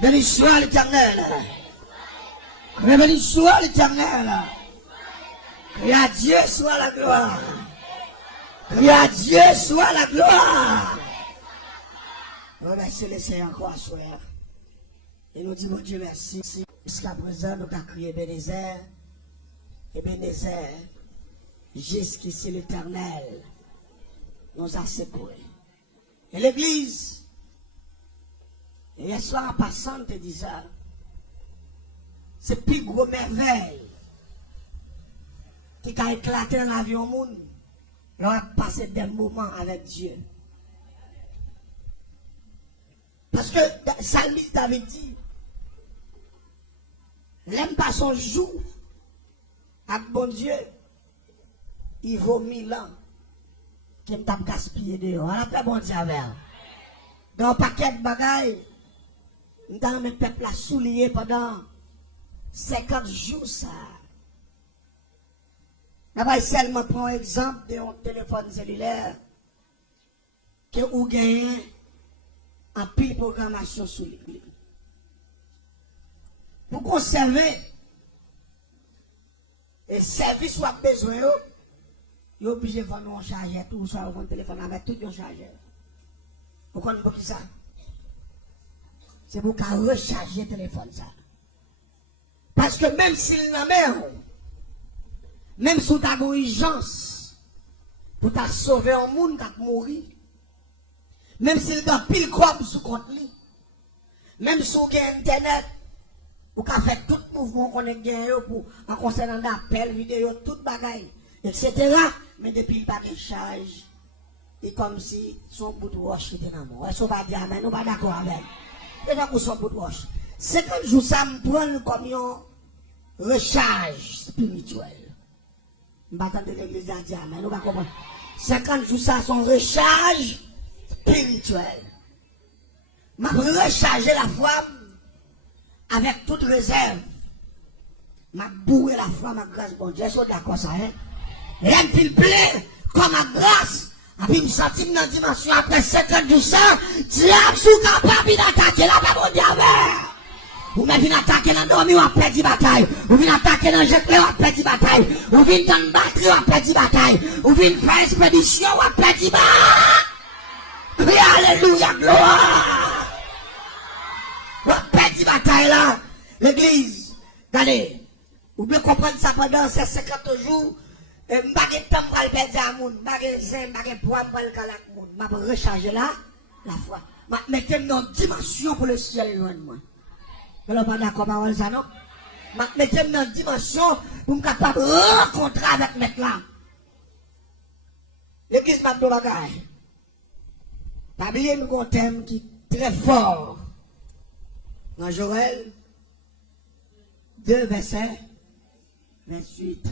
Béni soit l'Éternel. Béni soit l'Éternel. Que à Dieu soit la gloire. Que à Dieu soit la gloire. Remerciez le Seigneur encore, soeur. Et nous disons Dieu merci. Jusqu'à présent, nous avons crié Bénézer. Et Bénézer, jusqu'ici l'Éternel nous a secourés. Et l'Église, hier soir en passant, te dit ça. C'est plus gros merveille qui a éclaté dans l'avion monde. On a passé des moments avec Dieu. Parce que Salmiste avait dit, l'aime pas son jour avec bon Dieu, il vaut 1000 ans qui me tape gaspillé dehors. On a pas bon Dieu avec. Dans un paquet de bagailles, dans mes peuples à soulier pendant 50 jours ça. On va seulement prendre exemple d'un téléphone cellulaire que vous gagnez en pile programmation sur l'église. Pour conserver et service soit besoin, vous êtes obligé de faire un chargeur, tout ça, vous téléphone avec tout un chargeur. Vous connaissez pas qui ça? C'est pour qu'on recharge le téléphone ça. Parce que même s'il n'a même si tu as une urgence pour te sauver un monde qui a mouru, même s'il a pile comme sous compte lui, même si tu as internet, ou qu'a fait tout mouvement qu'on a gagné pour en concernant d'appel, vidéo, toute bagaille, etc. Mais depuis il pas de charge, et comme si son bout de roche était dans moi. Est-ce qu'on va dire amen? Nous pas d'accord avec. Déjà pour son bout de roche. 50 jours ça me prend comme une recharge spirituelle. Je ne vais pas attendre l'église à dire amen. Nous pas comprendre. 50 jours ça son recharge spirituelle. Je vais recharger la femme avec toute réserve. Je vais bourrer la femme à grâce bon Dieu. Est-ce que d'accord ça, hein? Et elle plaît comme à grâce. Et puis, je me sens dans la dimension après 50 jours ça. Diable sous capable d'attaquer la pas bon diable. Ou même venir attaquer dans dormi ou après di bataille. Ou venir attaquer dans jeter ou après di bataille. Ou venir dans le batterie ou après di bataille. Ou venir faire expédition ou après di bataille. Alléluia, gloire. Ou après di bataille là. L'église, regardez. Vous devez comprendre ça pendant ces 50 jours. Je ne vais pas perdre à moun, je ne vais pas perdre recharger la foi. Je vais mettre dans une dimension pour le ciel loin de moi. Vous n'êtes pas d'accord avec ça, non? Je vais mettre dans une dimension pour me capable de rencontrer avec mettre là. L'église m'a dit bagaille. Pas oublier nous avons un thème qui est très fort. Dans Joël 2, verset 28.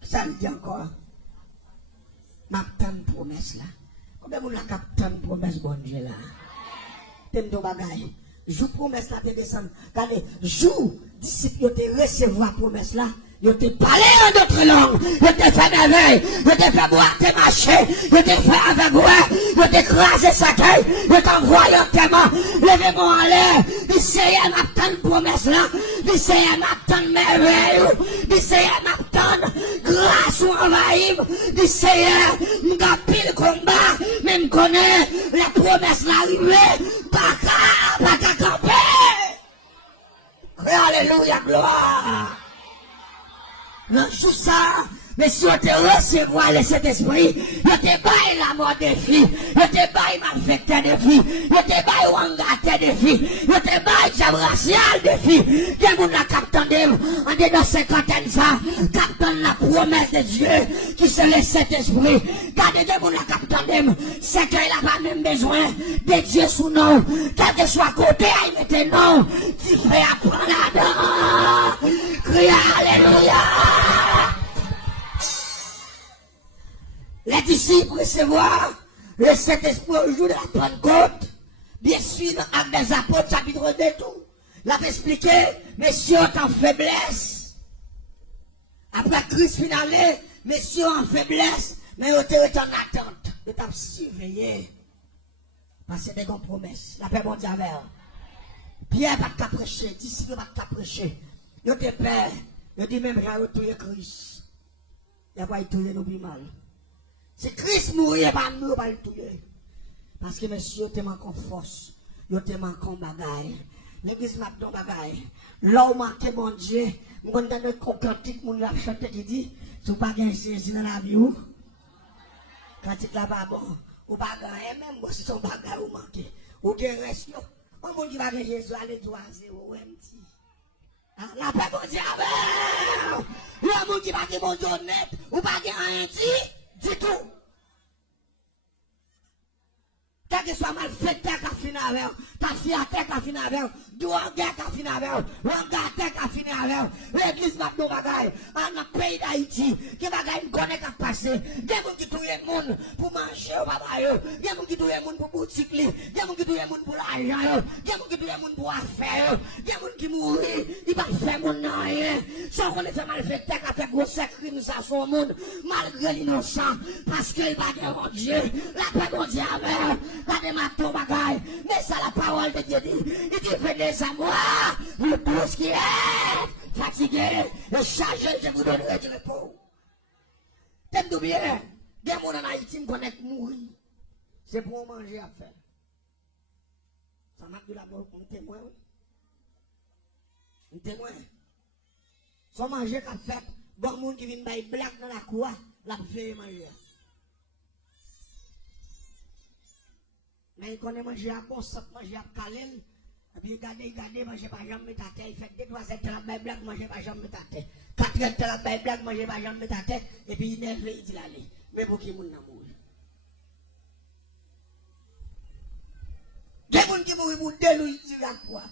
Ça me dit encore. Ma promesse là. Combien de gens ont promesse bon Dieu là? T'aimes ton bagaille. Jou promesse là te descend. Regardez, jou disciple te recevoir promesse là. Yo te parlé en d'autres langues, yo te fait merveille, yo te fait boire tes marchés, yo te fait avec moi, yo te crasé sa taille, yo t'envoie un témoin, levez-moi en l'air, d'essayer m'attendre promesse là, d'essayer m'attendre merveille, d'essayer m'attendre grâce ou envahir, d'essayer m'gapil combat, même connaît la promesse l'arrivée, pas qu'à camper. Alléluia, gloire. Non, tout ça, mais si on te recevoir le Saint-Esprit, je te baille la mort des filles, je te baille ma fête des filles, je te baille Wangate des filles, je te baille jam racial des filles. Quel monde la capitaine en dedans 50 ça, capitaine la promesse de Dieu, qui c'est le Saint-Esprit. Gardez de monde la capitaine, c'est qu'il n'a pas même besoin de Dieu sous nom, quel que soit côté, il mette non, tu fais apprendre là-dedans. Crie Alléluia. Les disciples recevoir le Saint-Esprit au jour de la Pentecôte. Bien sûr, dans Actes des Apôtres, chapitre 2, tout. L'a expliqué, messieurs en faiblesse. Après Christ finale, messieurs en faiblesse, mais ils étaient en attente. Ils étaient surveillés. Parce que c'est des promesses. La paix mondiale. Pierre pas qu'à prêcher, disciple pas qu'à prêcher. Yo te père, yo dit même j'ai retrouvé Christ. Il a pas tout nous plus mal. C'est Christ mourir pas nous pas le tuer. Parce que monsieur te manque en force, yo te manque en bagaille. L'église m'a donné bagaille. Là où manque mon Dieu, mon dans le cantique mon a chanté qui dit, tu pas gagner Jésus dans la vie ou cantique là pas bon. Ou pas gagner même si son bagaille ou manqué. Ou gagne reste yo. On monde qui va gagner Jésus aller 3-0 ou petit. La paix mon Dieu avec. Le monde qui va gagner mon Dieu net ou pas gagner rien dit du tout. Quel que soit mal fait, t'es qu'à finir avec, ta fille à t'es qu'à finir avec, douane qu'à finir avec, l'engagement t'es qu'à finir avec, l'église m'a donné bagaille, en un pays d'Haïti, qui bagaille une connaît qu'à passer, des gens qui touillent le monde pour manger au papa, des gens qui touillent le monde pour boutique, des gens qui touillent le monde pour l'argent, des gens qui touillent le monde pour affaires, des gens qui mourent, ils ne peuvent faire mon nom rien, sans qu'on ait fait mal fait, t'es qu'à faire gros crime ça sur le monde, malgré l'innocent, parce qu'il va dire mon Dieu, la paix mon Dieu avec. Regardez ma tombe bagaille. Mais ça la parole de Dieu dit. Il dit venez à moi. Vous tous qui êtes fatigués et chargés, je vous donnerai du repos. T'aimes bien. Il y a des gens en Haïti qui connaissent mourir. C'est pour manger à faire. Ça m'a dit la mort pour un témoin. Un témoin. Sans manger qu'à faire. Bon monde qui vient bailler blague dans la cour, la fait manger. Mais il connaît manger à bon, ça manger à calel. Et puis regardez, manger pas jamais mettre à terre. Il fait 2-3 heures de la baille blague, manger pas jamais mettre à terre. 4 heures de la baille blague, manger pas jamais mettre à terre. Et puis il nerve, il dit allez. Mais pour qui moun n'a mourir? Des gens qui mourent pour deux loups, il dit à quoi?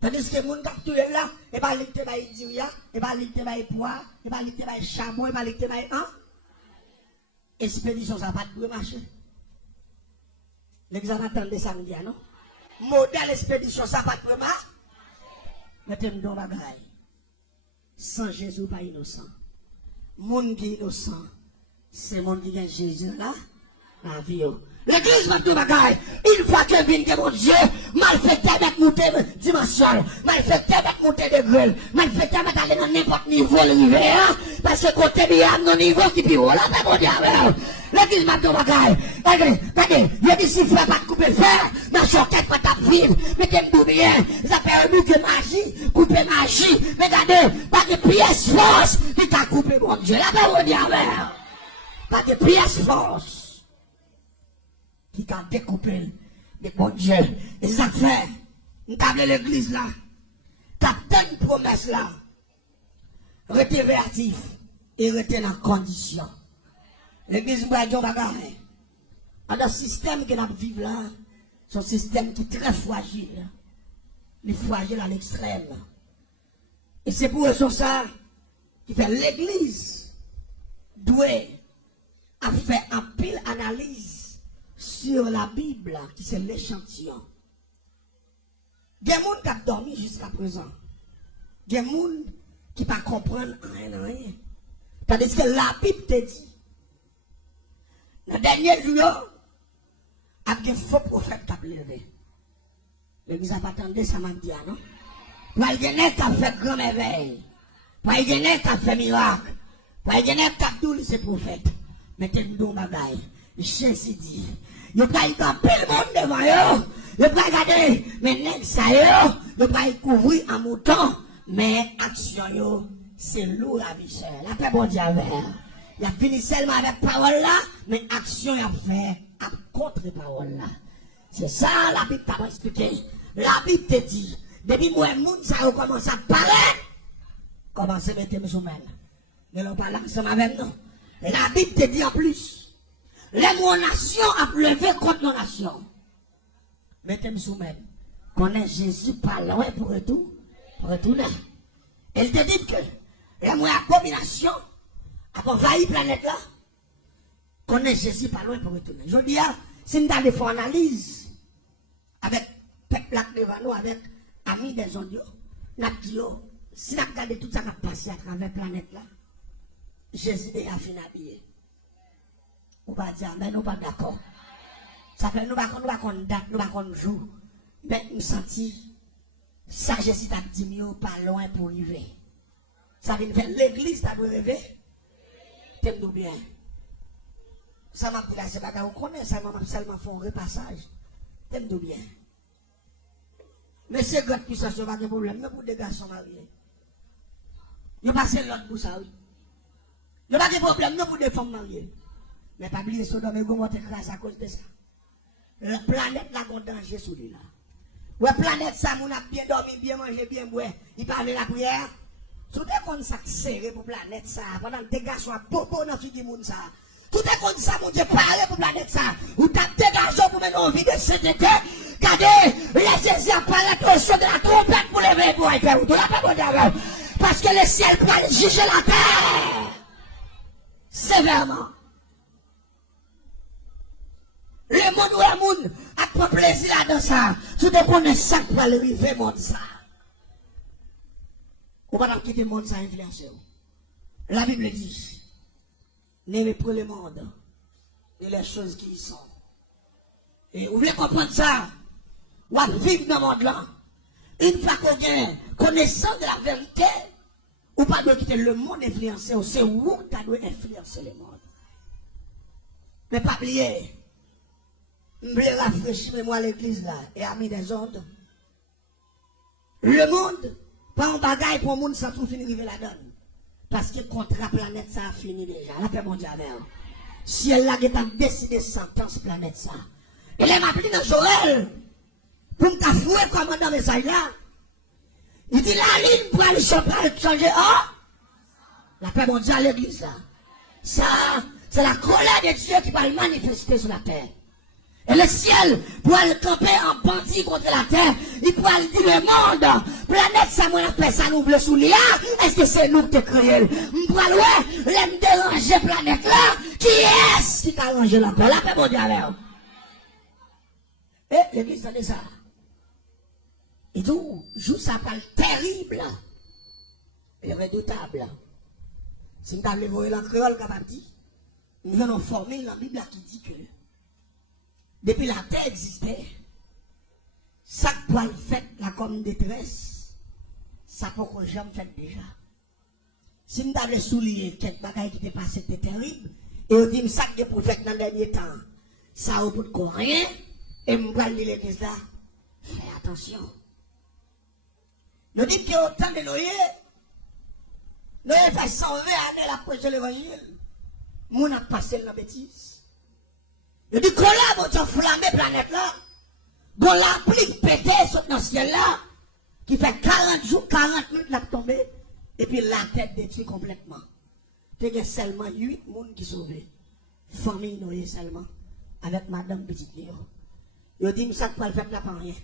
Tandis que les gens qui sont là, et pas les gens qui disent, et pas les gens qui poids, et pas les gens qui chameau, et pas les gens qui hein? Expédition, ça va pas marcher. L'examen attendait samedi, non? Modèle expédition, ça va pas marcher. Mettez-moi dans la bagaille. Sans Jésus, pas innocent. Monde qui est innocent, c'est monde qui a Jésus là, la vie. L'église va tout bagaille. Une fois que vient que mon Dieu, mal fait avec monter dimension, mal fait avec monter de grêle, mal fait avec aller dans n'importe niveau l'hiver, parce que côté bien non niveau qui pire là, pas mon Dieu. L'église va tout bagaille. Regardez, il dit si frère pas couper fer, ma choquette pas ta vivre, mais t'aimes tout bien, ça fait un but de magie, couper magie, mais regardez, pas de pièce force qui t'a coupé mon Dieu, là, pas mon Dieu. Pas de pièce force qui t'a découpé de bon Dieu. Et ça fait, nous avons l'église là, t'as une promesse là, restez réactif et restez dans la condition. L'église va dire bagaille. Dans le système que nous vivons là, c'est un système qui est très fragile. Il est fragile à l'extrême. Et c'est pour ça qui fait l'église doit faire un pile analyse sur la Bible, qui c'est l'échantillon. Il y a des gens qui ont dormi jusqu'à présent. Il y a des gens qui ne comprennent rien. Tandis que la Bible te dit, dans le dernier jour, il y a des faux prophètes qui ont levé. L'église n'a pas attendu, ça m'a dit, non? Pour il y a qui a fait grand merveille. Pour il y a qui a fait miracle. Pour il y a qui a dit, c'est prophète. Mettez-nous dans le bagaille. Jésus dit, il n'y a pas eu le monde devant eux. Il n'y a pas regardé, mais nèg ça yo, il n'y a pas couvrir en mouton, mais action c'est lourd la vie chère. La paix bon Dieu avec. Il a fini seulement avec parole là, mais action il a fait à contre parole là. C'est ça la Bible t'a expliqué. La Bible te dit, depuis moi monde ça commence à parler, commencez à mettre sous main. Mais l'on parle ensemble avec nous. La Bible te dit en plus. Les nations a levé contre nos nations. Mettez-moi sous même. Connaît Jésus pas loin pour retourner. Elle te dit que les abominations a envahi la planète là. Connaît Jésus pas loin pour retourner. Je dis, si nous avons fait analyse avec peuple là devant nous, avec amis des audios, nous avons dit, si nous regardons tout ça qui a passé à travers la planète là, Jésus a fini habillé. On va dire, mais nous pas d'accord. Ça fait nous pas qu'on date, nous pas qu'on jour. Mais je me senti, ça je suis dit, pas loin pour arriver. Ça veut dire l'église, tu dois rêver. T'aimes-nous bien. Ça m'a dit, c'est pas qu'on connaît, ça m'a seulement fait un repassage. T'aimes-nous bien. Mais c'est God puissance, il n'y a pas de problème, mais pour des garçons mariés. Il n'y a pas de l'autre pour ça, oui. Il n'y a pas de problème, non pour des femmes mariées. Mais pas oublier Sodome et Gomorrhe écrasé à cause de ça. La planète là, a un danger sur lui là. Ouais, planète ça, on a bien dormi, bien mangé, bien boire. Il parle de la prière. Tout est comme ça serré pour planète ça. Pendant que des garçons à bobo dans la figure de ça. Tout est comme ça, mon Dieu, parlé pour planète ça. Ou t'as des garçons pour mener en vie de cet été. Regardez, laissez-y parler au son de la trompette pour lever pour faire. Tout la pas bon. Parce que le ciel peut juger la terre. Sévèrement. Le monde ou le monde a pris plaisir là dans ça. Tout est qu'on est ça pour arriver au monde ça. On va pas quitter le monde ça influencer. La Bible dit, n'aimez pas le monde et les choses qui y sont. Et vous voulez comprendre ça? Ou à vivre dans le monde là. Une fois qu'on a connaissance de la vérité, ou pas de quitter le monde influencé, c'est où tu dois influencer le monde. Mais pas oublier. Je veux rafraîchir moi l'église là et amis des ondes. Le monde, pas un bagaille pour le monde sans tout finir la donne. Parce que contre la planète ça a fini déjà. La paix mondiale. Si elle a décidé de sentence planète ça. Et elle m'a appelé dans Joël. Pour me fouer comme dans le message là. Il dit la ligne pour aller changer. Oh! La paix mondiale l'église là. Ça, c'est la colère de Dieu qui va le manifester sur la terre. Et le ciel, pour aller camper en bandit contre la terre, il pourra aller dire le monde, planète ça, moi, fait ça, nous voulons sous l'IA, est-ce que c'est nous qui t'ai créé? M'poil, ouais, l'aime déranger planète là, qui est-ce qui t'a rangé la paix? La paix mondiale. Et l'église, c'est ça. Et tout, joue ça parle terrible, et redoutable. Si nous avons vu l'encréole, comme dit, nous avons formé la Bible qui dit que, depuis la terre existait, chaque poil fait la comme détresse, ça peut qu'on jamais fait déjà. Si nous avons souligné quelque bagaille qui était passé, c'était terrible, et on dit, ça que pour faire dans le dernier temps, ça au bout de rien, et nous allons lire l'église là, fais attention. Nous dit qu'il y a autant de Noé fait 120 années la prêcher l'évangile, nous a passé la bêtise. Il dit, qu'on a mon Dieu flammé planète là, bon la pluie pété sur le ciel là, qui fait 40 jours, 40 minutes là tomber, et puis la tête détruite complètement. Il y a seulement 8 personnes qui sont sauvés. Famille Noé seulement, avec madame petite Léo. Il dit, ça ne peut pas le faire là pour rien.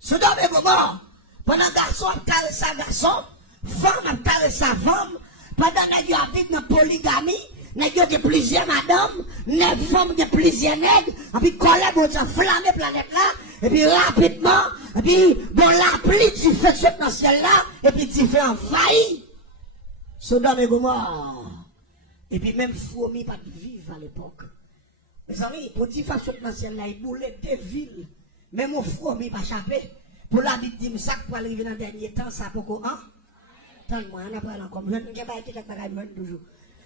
Sodome et Gomorrhe, pendant que garçon a carré sa garçon, femme a carré sa femme, pendant que nous avons vécu dans polygamie, nèg yo de plusieurs madame, nèg femmes de plusieurs nègres, et puis colère bon ça flamme planète là, et puis rapidement, et puis bon la pluie tu fais ce dans ciel là, et puis tu fais en faillite. Sodome et Gomorrhe. Et puis même fourmi pas de vivre à l'époque. Mes amis, pour dire faire ce dans ciel là, il boulait des villes. Même au fourmi pas échappé. Pour la Bible dit ça pour arriver dans le dernier temps, ça pourquoi hein? Tant moi on apprend encore, je ne sais pas qui est toujours.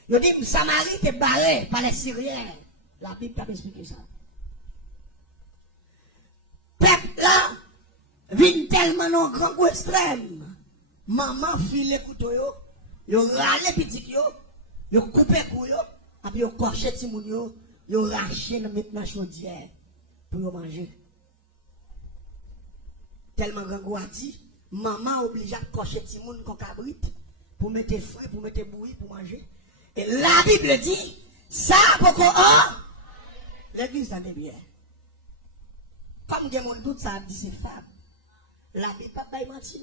Il dit, Samarie était barrée par les Syriens. La Bible t'a expliqué ça. Peuple là, vient tellement dans un grand goût extrême. Maman file les couteaux, yo râle petit yo, yo coupé cou yo, et puis yo coché ti moun yo raché dans maintenant chaudière pour yo manger. Tellement grand goût a dit, maman oblige à cocher ti moun kon cabrit pour mettre frais, pour mettre bouilli pour manger. Et la Bible dit, ça, pourquoi, l'église a bien. Comme des gens doute, ça dit c'est femme. La Bible pas menti.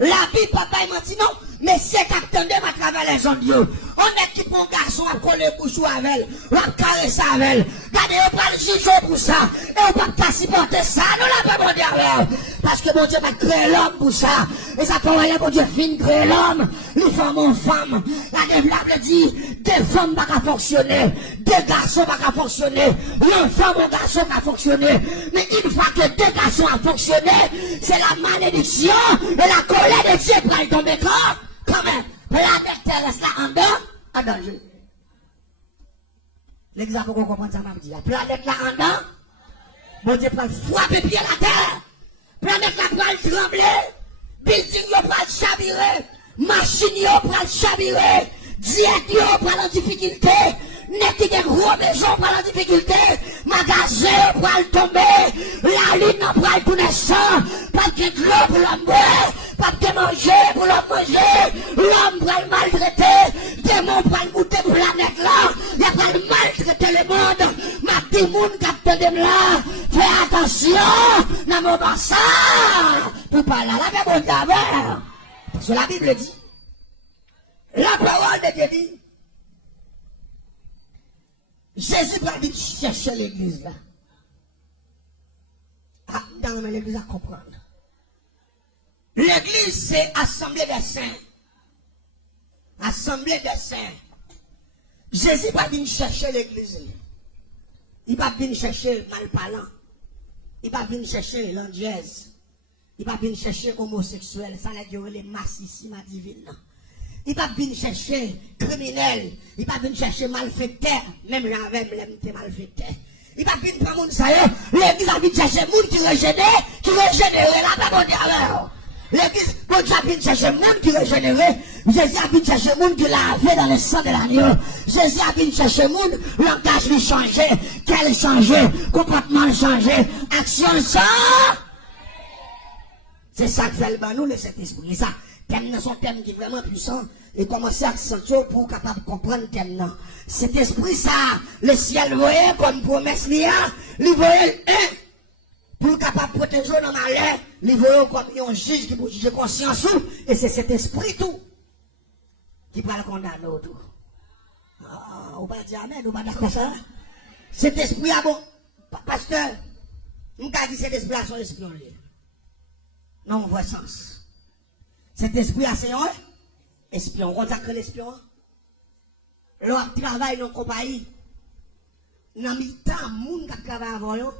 La Bible pas menti, non. Mais c'est qu'attendez à travers les gens de Dieu. On est qui pour un garçon à coller bouchou avec elle, ou à caresser avec elle. regardez, on va le juger pour ça. Et on va pas supporter ça, nous la pas bon avec. Parce que mon Dieu va créer l'homme pour ça. Et ça fait rien, mon Dieu fin créer l'homme. Les femmes en femmes. La Bible dit, des femmes pas fonctionner, des garçons pas fonctionner, une femme ou un garçon pas fonctionner. Mais une fois que deux garçons ont fonctionné, c'est la malédiction et la colère de Dieu pour aller tomber quand même. Planète terrestre là en dedans, en danger. L'exemple qu'on comprend ça m'a dit. La planète là en dedans, bon Dieu prend frapper pied la terre. Planète là pour aller trembler. Building yo pour aller chavirer. Machine yo pour aller chavirer. Diète yo pour aller en difficulté. Net qui des gros maisons pour aller en difficulté. Magasin pour aller tomber. La lune pour aller tourner sang. Pas de l'eau pour l'homme boire. Pas de manger pour l'homme manger. L'homme pour aller maltraiter. Démon pour aller goûter planète là. Il a pas maltraiter le monde. Ma petit monde qui a là. Fais attention. N'a pas ça. Pour pas là. La même d'abord. Parce que la Bible dit. La parole de Dieu dit. Jésus va venir chercher l'église là. Ah, dans l'église à comprendre. L'église, c'est assemblée des saints. Assemblée des saints. Jésus va venir chercher l'église. Il va venir chercher malparlant. Il va venir chercher l'anglaise. Il va venir chercher homosexuel. Ça l'a dit les masses ici, ma divine. Il va venir chercher criminel. Il va venir chercher malfaiteur. Même j'avais m'aimé malfaiteur. Il va venir prendre mon salaire. L'église va venir chercher monde qui régénère. Qui régénère là, pas bon diable. L'église, quand tu as venir chercher monde qui régénère. Jésus a venir chercher monde qui l'a fait dans le sang de l'agneau. Jésus a venir chercher monde. Langage lui changé. Quel changé. Comportement changé. Action ça. C'est ça que fait le banou, le Saint-Esprit. Ça. Thème dans son thème qui est vraiment puissant et commencer à accentuer pour capable comprendre le thème. Cet esprit, ça, le ciel voyait comme promesse liée, il voyait pour capable protéger dans malheur, il voyait comme un juge qui peut juger conscience et c'est cet esprit tout qui va le condamner tout. Ah, on va dire amen, on va d'accord ça. Cet esprit, ah bon, pasteur, on va dire cet esprit à son esprit. Non, on voit sens. Cet esprit a c'est un espion. On consacre l'espion. L'on travaille dans la compagnie. Dans le temps, moun qui travaille avant eux.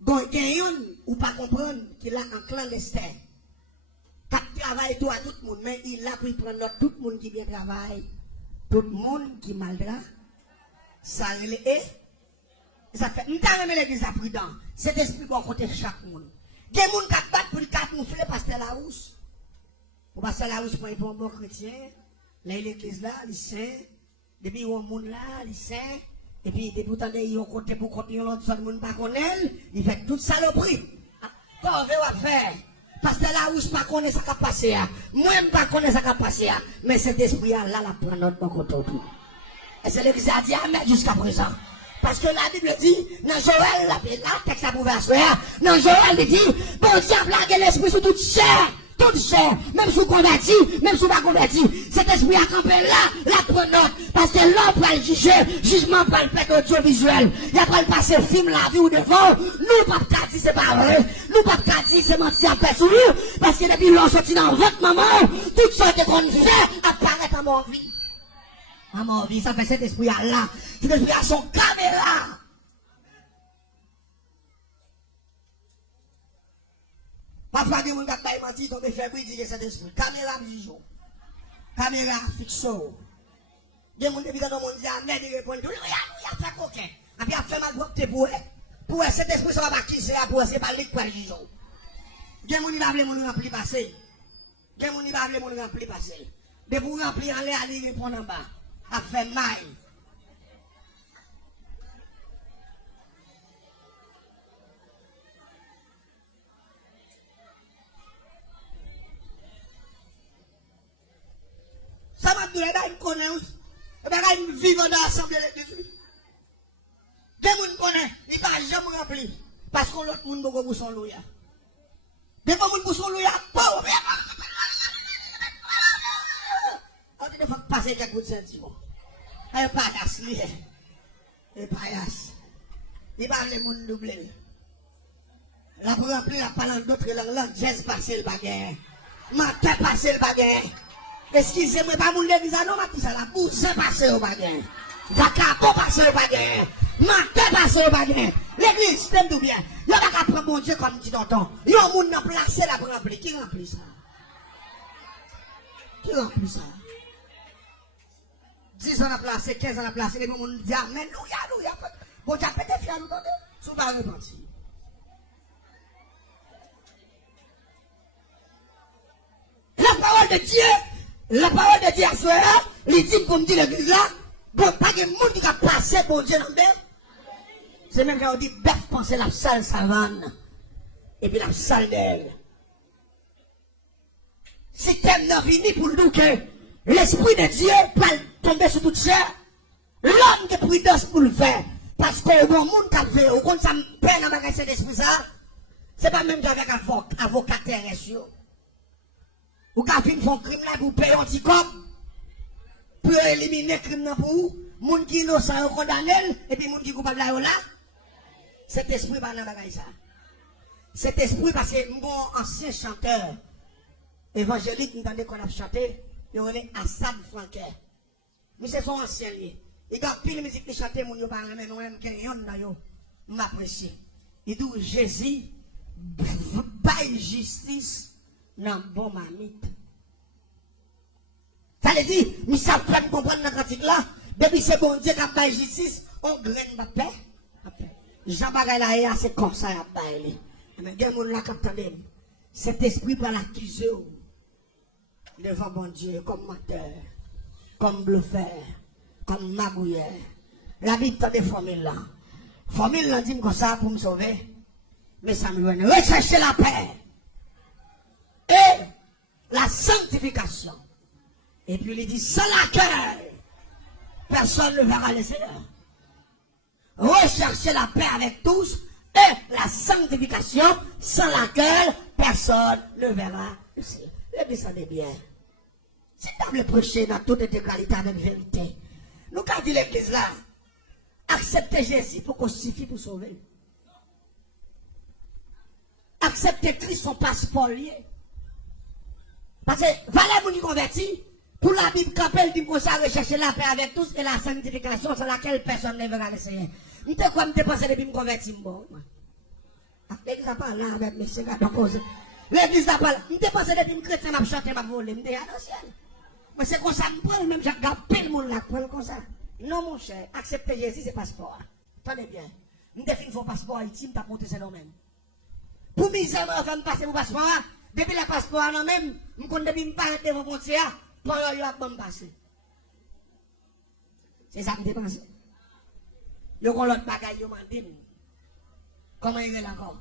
Bon, il y a un ou pas comprendre qu'il a un clandestin. Qui travaille tout à tout le monde. Mais il a pour prendre tout le monde qui bien travaille. Tout le monde qui maltraite. Ça est. Ça fait. Nous avons l'église à prudent. Cet esprit va côté chaque monde. Il y a des gens qui battent pour le camoufler parce que la rousse. On passe à la rousse pour un bon chrétien. Là, l'église là, les saints. Depuis il y a un monde là, les saints. Et puis, depuis pourtant, il y a un côté pour continuer l'autre, le monde pas connaît. Il fait toute saloperie. Quand on veut faire. Parce que la rousse pas connaît ça qui a passé. Moi-même pas connaît ça qui a passé. Mais cet esprit là, la prend notre bon côté. Et c'est l'église a dit amen jusqu'à présent. Parce que la Bible dit, dans Joël, la texte a prouvé à soi. Dans Joël, il dit, bon Dieu a plagué l'esprit sur toute chair. Toute chair, même sous converti, même sous pas converti, cet esprit a campé là, la prenote, parce que l'homme va le juger, jugement va le faire audiovisuel, il a pas le passer film la vie ou devant, nous pas dire c'est pas vrai, nous pas dire c'est menti à faire sur nous, parce que depuis l'on sorti dans votre maman, tout ce qu'on fait apparaît à mon vie. À mon vie, ça fait cet esprit là, cet esprit a son caméra. Parfois, il y a des gens qui ont menti, ils ont fait briller cet esprit. Caméra visuelle. Caméra fixe. Il y a des gens qui ont dit, amen, ils répondent, il y a fait coquin. Et puis, il a fait mal pour cet esprit, ça va pas qui c'est, pour c'est pas lui qui va juger. Il y a des gens qui ont dit, mon rempli passé. Il y a des gens qui ont dit, mon rempli passé. De pour remplir en l'air, ils répondent en bas. A fait mal. Ça m'a dit, il connaît, il vit dans l'assemblée de l'église. Des gens connaissent, il ne va jamais remplir. Parce que l'autre monde va pour son louia. Des gens pour son louia, il faut passer quelques sentiments. Un paillasse, lui. Un paillasse. Il parle le monde doublé. La pour remplir la parole d'autres langues, jazz passé le baguette. Matin passé le baguette. Excusez-moi, pas mon l'église, non, ma ça la bouse passé au baguette. Vacabo passé au baguette. Matin passé au baguette. L'église, t'aimes tout bien. Il n'y a pas qu'à prendre mon Dieu comme dit tonton. Il y a un monde dans placé la pour remplir. Qui remplit ça? Qui remplit ça? 10 ans à placer, 15 ans à placer, les gens disent Amen, louia. Bon, tu as pété fier, nous entendez? Sous pas repentir. La parole de Dieu à ce là, il dit pour me dire l'église là, bon, pas de monde qui a passé pour Dieu dans le bœuf. C'est même quand on dit bœuf, pensez la salle savane, et puis la salle d'elle. Si t'aimes n'a fini pour nous que l'esprit de Dieu peut tomber sur toute chair, l'homme de prudence pour le faire, parce qu'au bon monde qui a fait, au compte ça me peine à magasin d'esprit ça, c'est pas même qu'avec avocat terrestre. Ou quand ils font crime là pour payer un petit cop, pour éliminer le crime là pour vous, moun qui innocent condamné, et puis moun qui coupable là, cet esprit pas dans la ça. Cet esprit, parce que mon ancien chanteur évangélique, nous entendons qu'on a chanté, il y a Assad Franquet. Mais c'est son ancien lieu. Il y a pile de musique qui chante, mon yo parle, mais nous même qu'il y en a yo, m'apprécie. Il dit Jésus, baille justice. Non, bon mamite. Ça veut dire, mais ça fait comprendre dans le cantique là, depuis c'est bon Dieu qui a fait justice, on graine ma paix. Jean Bagay là, c'est comme ça, il a baillé. Mais il y a des gens qui entendent. Cet esprit va l'accuser devant bon Dieu, comme menteur, comme bluffeur, comme magouilleur. La vie de formules là. Formule là dit comme ça pour me sauver. Mais ça me donne rechercher la paix. Et la sanctification. Et puis il dit, sans laquelle personne ne verra le Seigneur. Rechercher la paix avec tous et la sanctification sans laquelle personne ne verra le Seigneur. Descendez bien. Si tu veux prêcher dans toute intégralité avec vérité, nous quand dit l'église là, acceptez Jésus pour qu'on suffit pour sauver. Acceptez Christ son passeport lié. Parce que, valez vous nous convertir, pour la Bible, quand elle dit qu'on s'est recherché la paix avec tous et la sanctification sans laquelle personne ne verra le Seigneur. Je ne sais quoi me dépenser depuis me convertir. L'église n'a pas là avec mes ségards de cause. L'église n'a pas là. Je ne dépense depuis me chrétien, je chanter, je voler, je me dis à l'ancienne. Mais c'est comme ça, je prends même, j'ai gardé le monde là, comme ça. Non, mon cher, accepter Jésus, c'est passeport. Tenez bien. Je définis mon passeport Haïti, je compter c'est non-même. Pour misère, je vais me passer mon passeport. Depuis le passeport, non même, je compte depuis me parler devant mon frontière, pour y avoir me passer. C'est ça que je dépense. Je prends l'autre bagaille, je m'en dis. Comment il est là encore?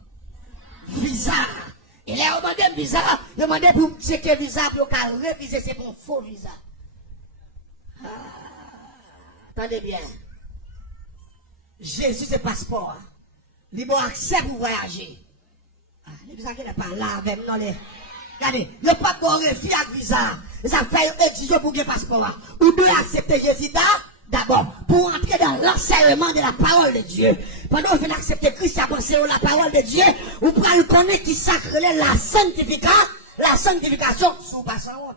Visa. Il est demandé visa. Il a demandé pour checker visa, pour réviser, c'est pour un faux visa. Ah, attendez bien. Jésus, c'est passeport. Il a accès pour voyager. Ah, les visas qui n'est pas là avec nous. Regardez, il n'y a pas de refus avec visa. Ça fait exiger pour un passeport. Ou de accepter Jésus d'abord, pour entrer dans l'enseignement de la parole de Dieu. Pendant que vous accepter Christ, avancer la parole de Dieu, vous pourrez le connaître qui sacre la sanctification sous passant.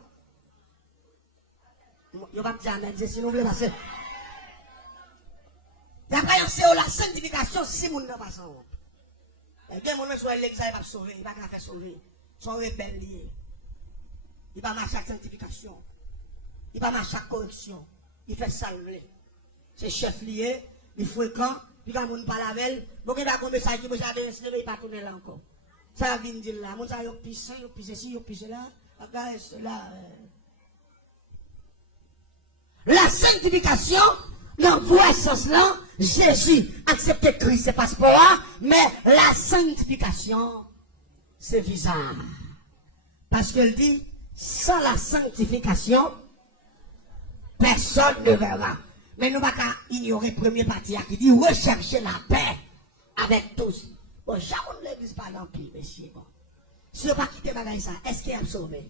Je ne vais pas dire amen, si vous voulez passer. D'après la sanctification, si vous ne passez pas. Il y a des gens qui sont l'église, ils ne sauver, ils ne vont pas faire sauver. Ils sont rebelles. Ils ne vont pas marcher à la sanctification. Ils ne vont pas marcher à la correction. Il fait salver. C'est chef lié, il fréquent, puis quand on parle avec elle, bon, il y a un message qui me dit, il ne va pas tourner là encore. Ça vient dire là, mon ça, il pisse, il pisse ici, il pisse là, regarde cela. La sanctification, dans ce sens-là, Jésus accepte Christ, c'est passeport, mais la sanctification, c'est visa. Parce qu'elle dit, sans la sanctification, personne ne verra. Mais nous ne pouvons pas ignorer le premier parti qui dit rechercher la paix avec tous. Bon, jamais ne l'église pas l'empire, messieurs. Bon. Si vous ne pas quitter bagaille ça, est-ce qu'il y a sauvé?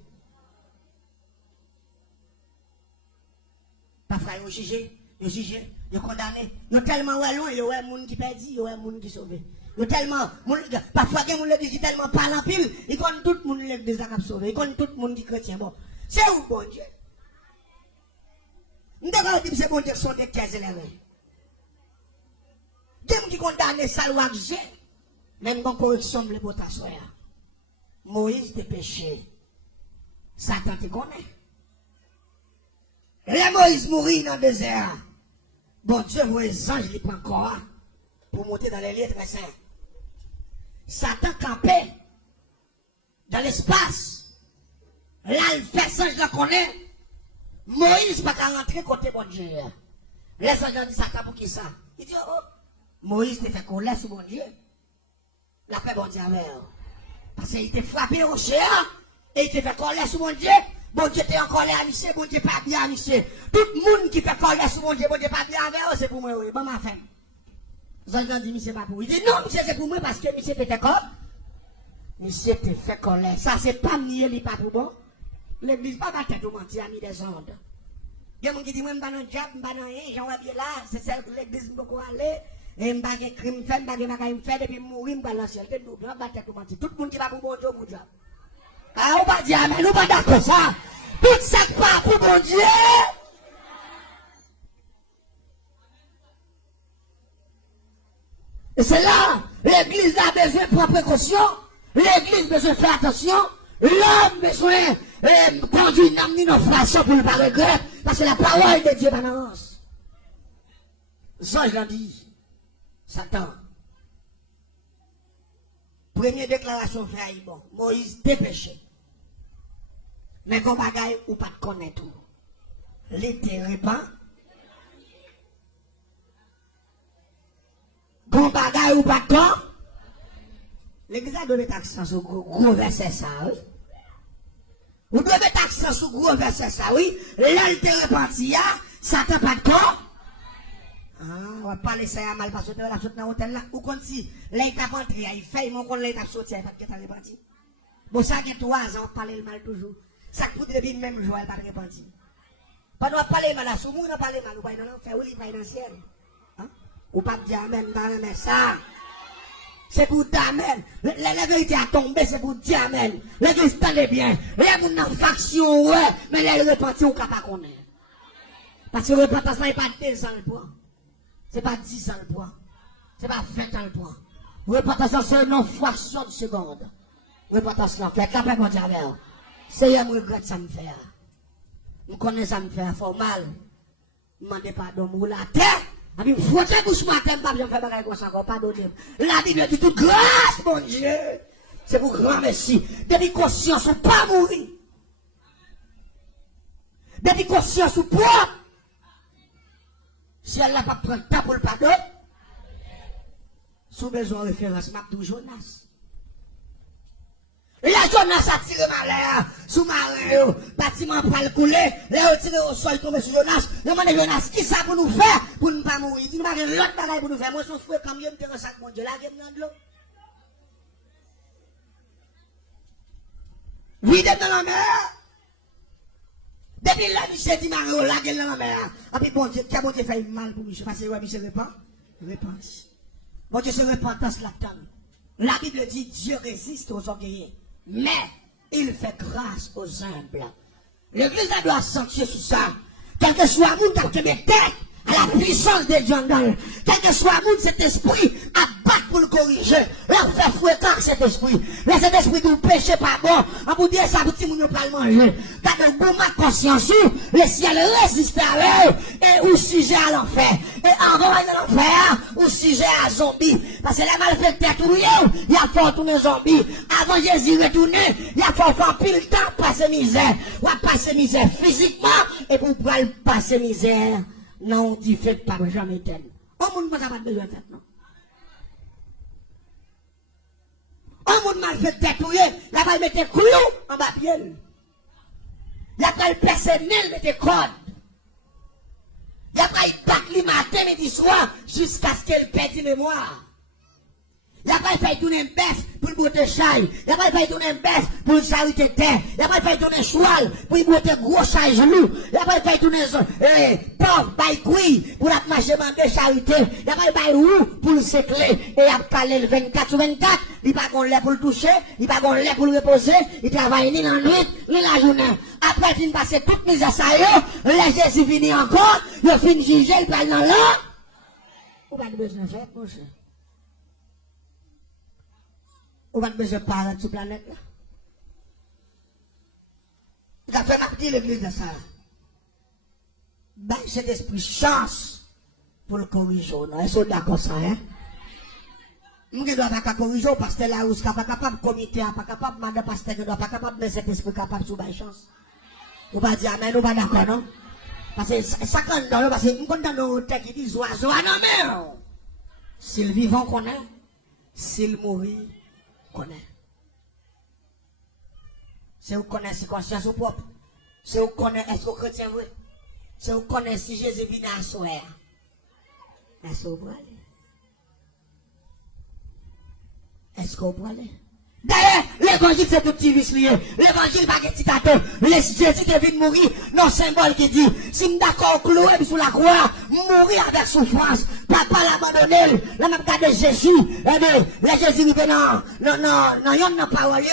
Pas frère, vous jugez. Ils jugé, ils condamné. Ils tellement loin, ils ont un monde qui perdu, ils ont un monde qui sauvé. Ils tellement, parfois, il y a des gens qui tellement parlent en pile, ils connaissent tout le monde l'église qui a sauvé, ils connaissent tout le monde qui est chrétien. Bon, c'est où bon Dieu? Nous devons dire que c'est bon Dieu qui sont des pièces élevées. Des gens qui condamnent ça, loi que j'ai, même quand correction de l'épotation. Moïse te péché. Satan te connaît. Et Moïse mourit dans le désert. Bon Dieu, vous les anges, ils prennent corps pour monter dans les lieux très saints. Satan campait dans l'espace. Là, il fait ça, je le connais. Moïse n'a pas rentrer côté bon Dieu. Les anges ont dit Satan pour qui ça? Il dit, oh, Moïse te fait colère sur bon Dieu. La paix bon Dieu avec. Parce qu'il t'a frappé au chien et il t'a fait colère sur mon Dieu. Bon Dieu t'es en colère, monsieur. Bon Dieu pas bien, monsieur. Tout le monde qui fait colère sur mon Dieu, bon Dieu pas bien avec eux, c'est pour moi, oui. Bon, ma femme. J'en dis, monsieur, pas pour. Il dit, non, monsieur, c'est pour moi parce que monsieur te fait colère. Monsieur te fait colère. Ça, c'est pas nier, il pas pour bon. L'église pas battre tout mentir, ami des ondes. Il y a des gens qui disent, moi, je ne suis pas dans le job, je ne suis pas dans rien, j'en vais là, c'est celle que l'église ne peut pas aller. Et je ne suis pas crime, je ne suis pas faire, et puis mourir, je ne suis pas dans le ciel. Je ne battre tout mentir. Tout le monde qui va pour bon Dieu, pour job. Ah, on va dire, mais nous pas d'accord ça. Tout ça pas pour bon Dieu. Et c'est là, l'église a besoin de prendre précaution. L'église a besoin de faire attention. L'homme a besoin de conduire une âme d'infraction pour ne pas regretter. Parce que la parole de Dieu balance. Ça, je l'ai dit. Satan. Première déclaration fait bon. Moïse dépêché. Mais qu'on bagaille ou pas de connaître tout. L'été répand. Qu'on bagaille ou pas de connaître. L'église a donné accent sur gros verset ça, oui. Vous devez mettre accent sur gros verset ça, oui. Là, il te reparti, Satan pas de corps. Ah, on va parler ça mal parce que tu vas sauter dans l'hôtel là. Ou comme si l'état rentré, il fait, mon compte l'état sauté, il pas de qu'être reparti. Bon, ça qui est 3 ans, on parle le mal toujours. Ça qui peut être même jour, il pas de reparti. Pas nous parler mal à ce monde, on parle mal, ou pas dans l'enfer, ou il pas dans le ciel. Ou pas dire amen, mais ça. C'est pour dire amen. La vérité a tombé, c'est pour dire amen. L'église tendez bien. Les gens dans faction, ouais, mais les repentis, on ne peut pas connaître. Parce que le repentance n'est pas 2 ans le point. C'est pas 10 ans le point. C'est pas 20 ans le point. Repentance, c'est une fraction de seconde. Repentance, c'est fait. La paix, mon Dieu, c'est un regret, ça me fait. Je connais ça me fait, faut mal. Je ne demande pardon, je la terre. Je me frotte bouche matin, je ne fais pas comme ça encore, pardonnez. La Bible dit toute grâce, mon Dieu. C'est pour grand merci. Depuis conscience, on ne peut pas mourir. Depuis conscience, on peut. Si elle n'a pas pris le temps pour le pardon, sous besoin de référence, m'a tout Jonas. La Jonas a tiré malheur sous marin, bâtiment pour le couler, là on tiré au sol, tombé sur Jonas. Demandez Jonas, qui ça pour nous faire pour ne pas mourir? Dis-nous, l'autre bagaille pour nous faire. Moi, je suis comme je me sac, mon Dieu, là, je dans de l'eau. Oui, d'être dans la mer. Depuis là, Michel dit, Mario, là, je dans la mer. Et puis, bon Dieu, qui a bon Dieu fait mal pour Michel? Parce que, ouais, Michel répand. Réponse. Bon Dieu, c'est repentance là-dedans. La Bible dit, Dieu résiste aux orgueilleux. Mais il fait grâce aux humbles. L'église doit sentir sur ça. Quel que soit le monde qui met tête à la puissance de Dieu dans quel que soit le monde, cet esprit à battre pour le corriger. Là, faire fouetter cet esprit. Là, cet esprit du péché pas bon. On vous dire ça, petit monde ne pas le manger. Quand le bon ma conscience, le ciel résiste à eux et au sujet à l'enfer. Et avant d'aller à l'enfer, au sujet à zombie. Parce que la malfaiteurs il y a fort tourner zombie. Avant Jésus retourner, il y a fort faire pile temps passer misère. Ou à passer misère physiquement et pour pas passer misère. Non, tu fais pas jamais tel. Au monde, pas besoin de faire, non. Au monde mal fait tatouer, la va mettre clou en bas pied. La va le personnel mettre code. La va y battre le matin, midi soir, jusqu'à ce qu'elle perde mémoire. La va faire tourner un bœuf pour le botter chaille. La va faire tourner un bœuf pour le charité terre. La va faire tourner un cheval pour le botter gros chaille genou. La va faire tourner pauvre, bail couille, pour la marcher de charité, il y a pas bail où pour le sécler, et il a calé le 24 sur 24, il pas qu'on lait pour le toucher, il pas qu'on lait pour le reposer, il travaille ni la nuit, ni la journée. Après, il passe toute mes assaillants, les Jésus finit encore, il finit juger, il parle dans l'an. Ou pas de besoin de faire, mon cher. Ou pas de besoin de parler sur la planète là. Il a fait la petite l'église de ça. Ben, cet esprit chance pour le corriger. Est-ce que d'accord ça, hein? Nous ne doit pas corriger, parce que là où n'est pas capable, le comité n'est pas capable, madame pasteur ne doit pas capable, mais cet esprit capable sous la chance. Vous ne pas dire amen, nous pas d'accord, non? Parce que ça quand dans parce que nous dans nos têtes qui disent oiseau, non mais s'il vivant connaît, s'il mourit connaît. C'est vous connaissez conscience au propre. C'est vous connaissez est-ce que chrétien vrai. C'est vous connaissez si Jésus vient à soir. Est-ce que vous pouvez aller? Est-ce que vous pouvez aller? D'ailleurs, l'évangile c'est tout petit vice lié. L'évangile pas de dictateur. Jésus est venu mourir. Non, symbole qui dit, si je suis d'accord, cloué sur la croix, mourir avec souffrance, papa l'abandonner, la même cas de Jésus, eh bien, le Jésus est non, il n'y a pas parole.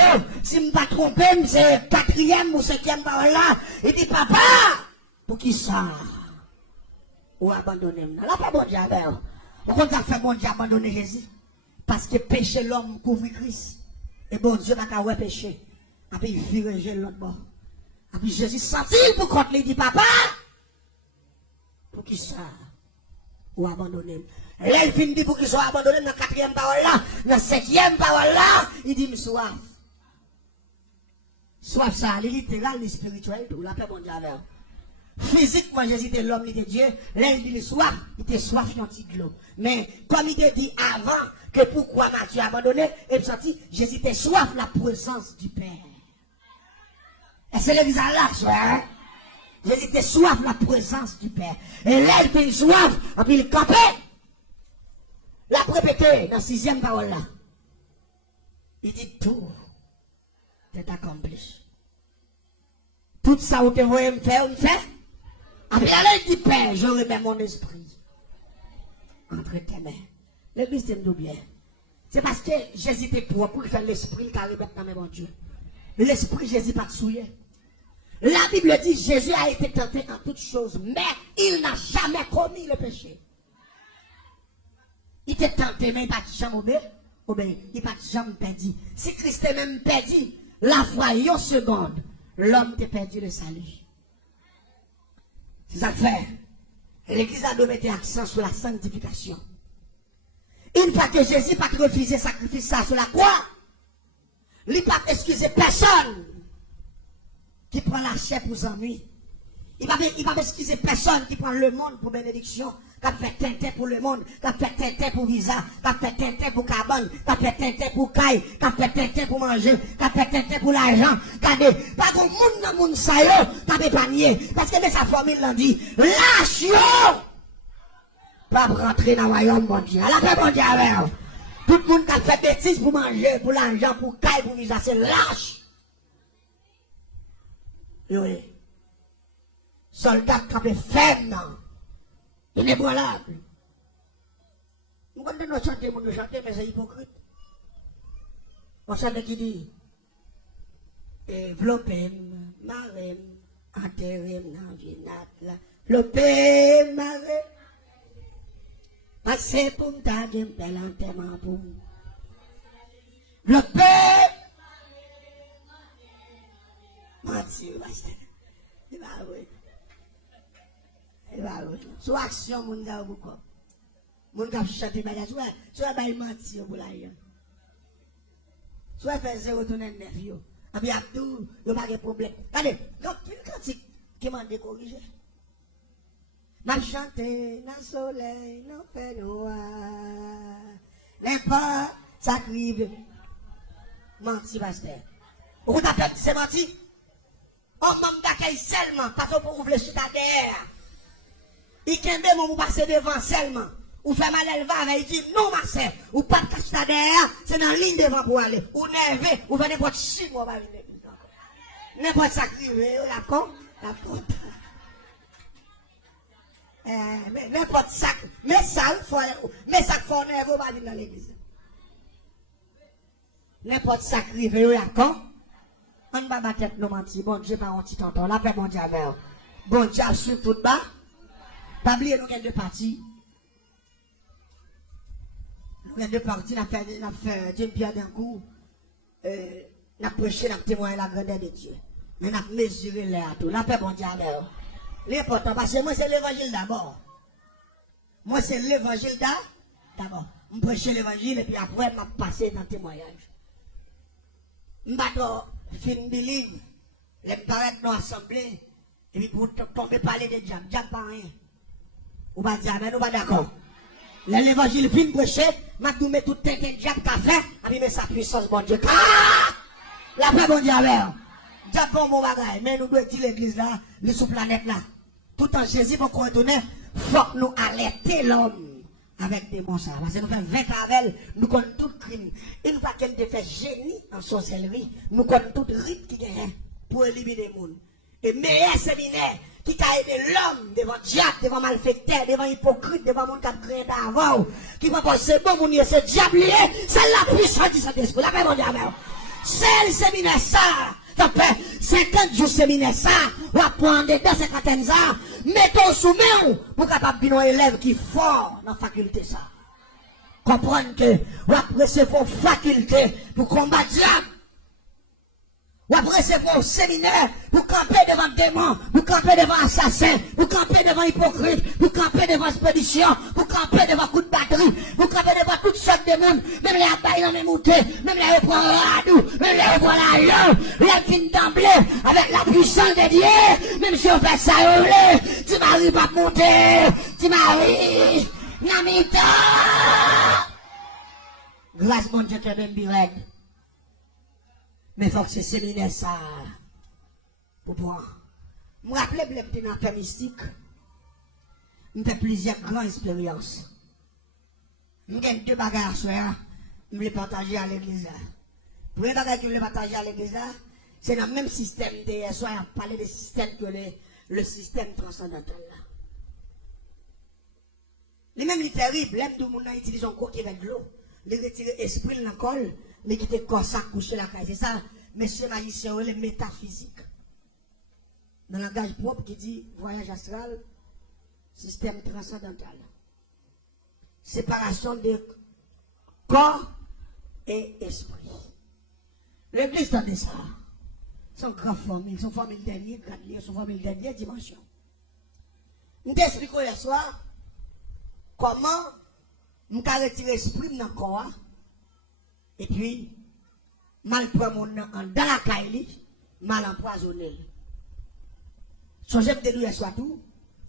Si je ne me pas trompé, c'est 4e ou 5e parole là. Il dit, papa, pour qui ça? Ou abandonner. Là, pas bon Dieu avec. Pourquoi ça fait bon Dieu abandonner Jésus? Parce que péché l'homme couvre Christ. Et bon Dieu n'a qu'à péché. Après il vire l'autre bord. Après Jésus senti pour contre lui dit papa. Pour qui ça? Ou abandonner. Là il finit pour qu'il soit abandonné dans la 4e parole là. Dans la 5e parole là. Il dit soif. Soif ça, il est littéral, il est spirituel. Tout la paix bon Dieu avec. Physiquement, Jésus était l'homme, il était Dieu. Là, il dit soif, il était soif, il était de l'eau. Mais, comme il te dit avant, que pourquoi Matthieu a abandonné, et sorti, Jésus était soif la présence du Père. Et c'est l'église à l'arche, hein? Jésus était soif la présence du Père. Et là, il était soif, et puis il campait. La répété dans la 6e parole là. Il dit tout est accompli. Tout ça, vous te voyez me faire, on fait. Après, allez, il dit, Père, je remets mon esprit entre tes mains. L'église t'aime bien. C'est parce que Jésus était pour faire l'esprit qui arrive dans mes bon Dieu. L'esprit, Jésus pas souillé. La Bible dit, Jésus a été tenté en toutes choses, mais il n'a jamais commis le péché. Il était tenté, mais il n'a pas jamais obéi. Il n'a pas jamais perdu. Si Christ est même perdu, la foi, une seconde, l'homme t'a perdu le salut. C'est ça que fait. L'église a dû mettre accent sur la sanctification. Une fois que Jésus n'a pas refusé sacrifice ça sur la croix, il n'a pas excusé personne qui prend la chair pour s'ennuyer. Il ne va pas excuser personne qui prend le monde pour bénédiction, qui a fait tintin pour le monde, qui a fait tintin pour visa, qui a fait tintin pour cabane, qui a fait tintin pour caille, qui a fait tintin pour manger, qui a fait tintin pour l'argent, qui a des... Pas de monde dans le monde ça y est, qui a épargné. Parce que sa famille l'a dit, lâche yo! Pas rentrer dans le royaume, bon Dieu. La paix, bon Dieu, avec. Tout le monde qui a fait bêtises pour manger, pour l'argent, pour caille, pour visa, c'est lâche. Oui. Soldat qui a ferme, inébranlable. Nous continuons à chanter, mais c'est hypocrite. On chante qui dit, développez, marem, enterrem, dans vinat, développez, marem, passez pour m'ta, j'aime tel enterrement pour m'ta. Développez, mentir, c'est pas vrai. Soit action, mon gars, ou quoi. Mon gars, chanter, soit il mentir pour la gueule. Soit faire 0 tourner 9. Et puis, Abdou, il n'y a pas de problème. Regardez, quand qui m'a décorrigé. M'a chanté dans le soleil, dans le fait noir. N'importe, ça crive. Menti, pasteur. Vous avez fait, c'est menti? On m'a d'accueil seulement, parce qu'on peut ouvrir sur ta terre. Il kembe mon passer devant seulement. Ou fait mal elle va, il dit non, Marcel. Ou pas de cache ta derrière, c'est dans la ligne devant pour aller. Ou nervé, ou fait n'importe 6 mois, pas venir. N'importe ça crié, d'accord? D'accord. Mais n'importe ça, mais ça, faut nerveux pas dans l'église. N'importe ça qui veut d'accord. On va battre tête nous mentir. Bon Dieu, pas un petit tonton. La paix, bon Dieu, avec. Bon Dieu, sur tout bas. Pas oublier nous, deux parties. Nous avons deux parties. Nous avons fait Dieu bien d'un coup. Nous avons prêché, nous avons témoigné la grandeur de Dieu. Mais nous avons mesuré l'air tout. La paix, bon Dieu, avec. L'important, parce que moi, c'est l'évangile d'abord. Moi, c'est l'évangile d'abord. Je prêche l'évangile et puis après, je passe dans le témoignage. Je vais fin believe, les paraître dans l'assemblée, et puis pour tomber parler de diable, diable pas rien. Ou pas dire, mais nous pas d'accord. L'évangile fin prêché, je mets tout le diable qu'a fait, et puis met sa puissance, bon Dieu. La paix, bon Dieu, avec. Diable, bon bagage, mais nous devons dire l'église là, le sous-planète là. Tout en Jésus, pour qu'on retourne, il faut que nous alerter l'homme avec des bons ça. Parce que nous faisons 20 avec nous connaissons tout crime. Une fois qu'elle fait génie en sorcellerie, nous connaissons tout rite qui gagne pour éliminer les gens. Et meilleur séminaire qui a aidé l'homme devant diable, devant malfaiteur, devant hypocrite, devant mon cap créé d'avant, qui va penser c'est bon, mon c'est diable, c'est la puissance du Saint-Esprit. La paix, mon diable. C'est le séminaire ça. Ça fait 50 jours séminaire ça, on va prendre dans 50 ans, mettons sous main pour capable de un élève qui est fort dans la faculté ça. Comprendre que on va recevoir faculté pour combattre diable. On va recevoir séminaire pour camper devant démons, pour camper devant assassins, pour camper devant hypocrite, pour camper devant expédition, pour camper devant coup de batterie, pour camper devant toutes sortes de monde, même les abeilles dans les moutées, même les reprend radou, même les reprend la langue, les films d'emblée, avec la puissance de Dieu, même si on fait ça, tu m'arrives pas monter, tu m'arrives, Namita! Grâce mon Dieu, tu es même birègue. Mais il faut que ce séminaire ça pour pouvoir. Je me rappelle que je dans le mystique. Je fais plusieurs grandes expériences. Je gagne deux bagages à soi. Je les partager à l'église. Le premier bagage que je les partager à l'église, c'est dans le même système de soit à parler de système que le système transcendantal. Les mêmes, il est terrible. L'aime tout le monde utilise un coquille avec de l'eau. Les retirer l'esprit de la colle. Mais qui était comme ça, couché la caille. C'est ça, monsieur magicien, les métaphysiques. Dans le langage propre qui dit voyage astral, système transcendantal. Séparation de corps et esprit. L'église tendait ça. Son grand famille, son famille dernier, son famille dernière dimension. Nous t'expliquons hier soir comment nous avons retiré l'esprit dans le corps. Et puis, mal prend mon dans la caille, mal empoisonné. So j'aime de nous soit tout.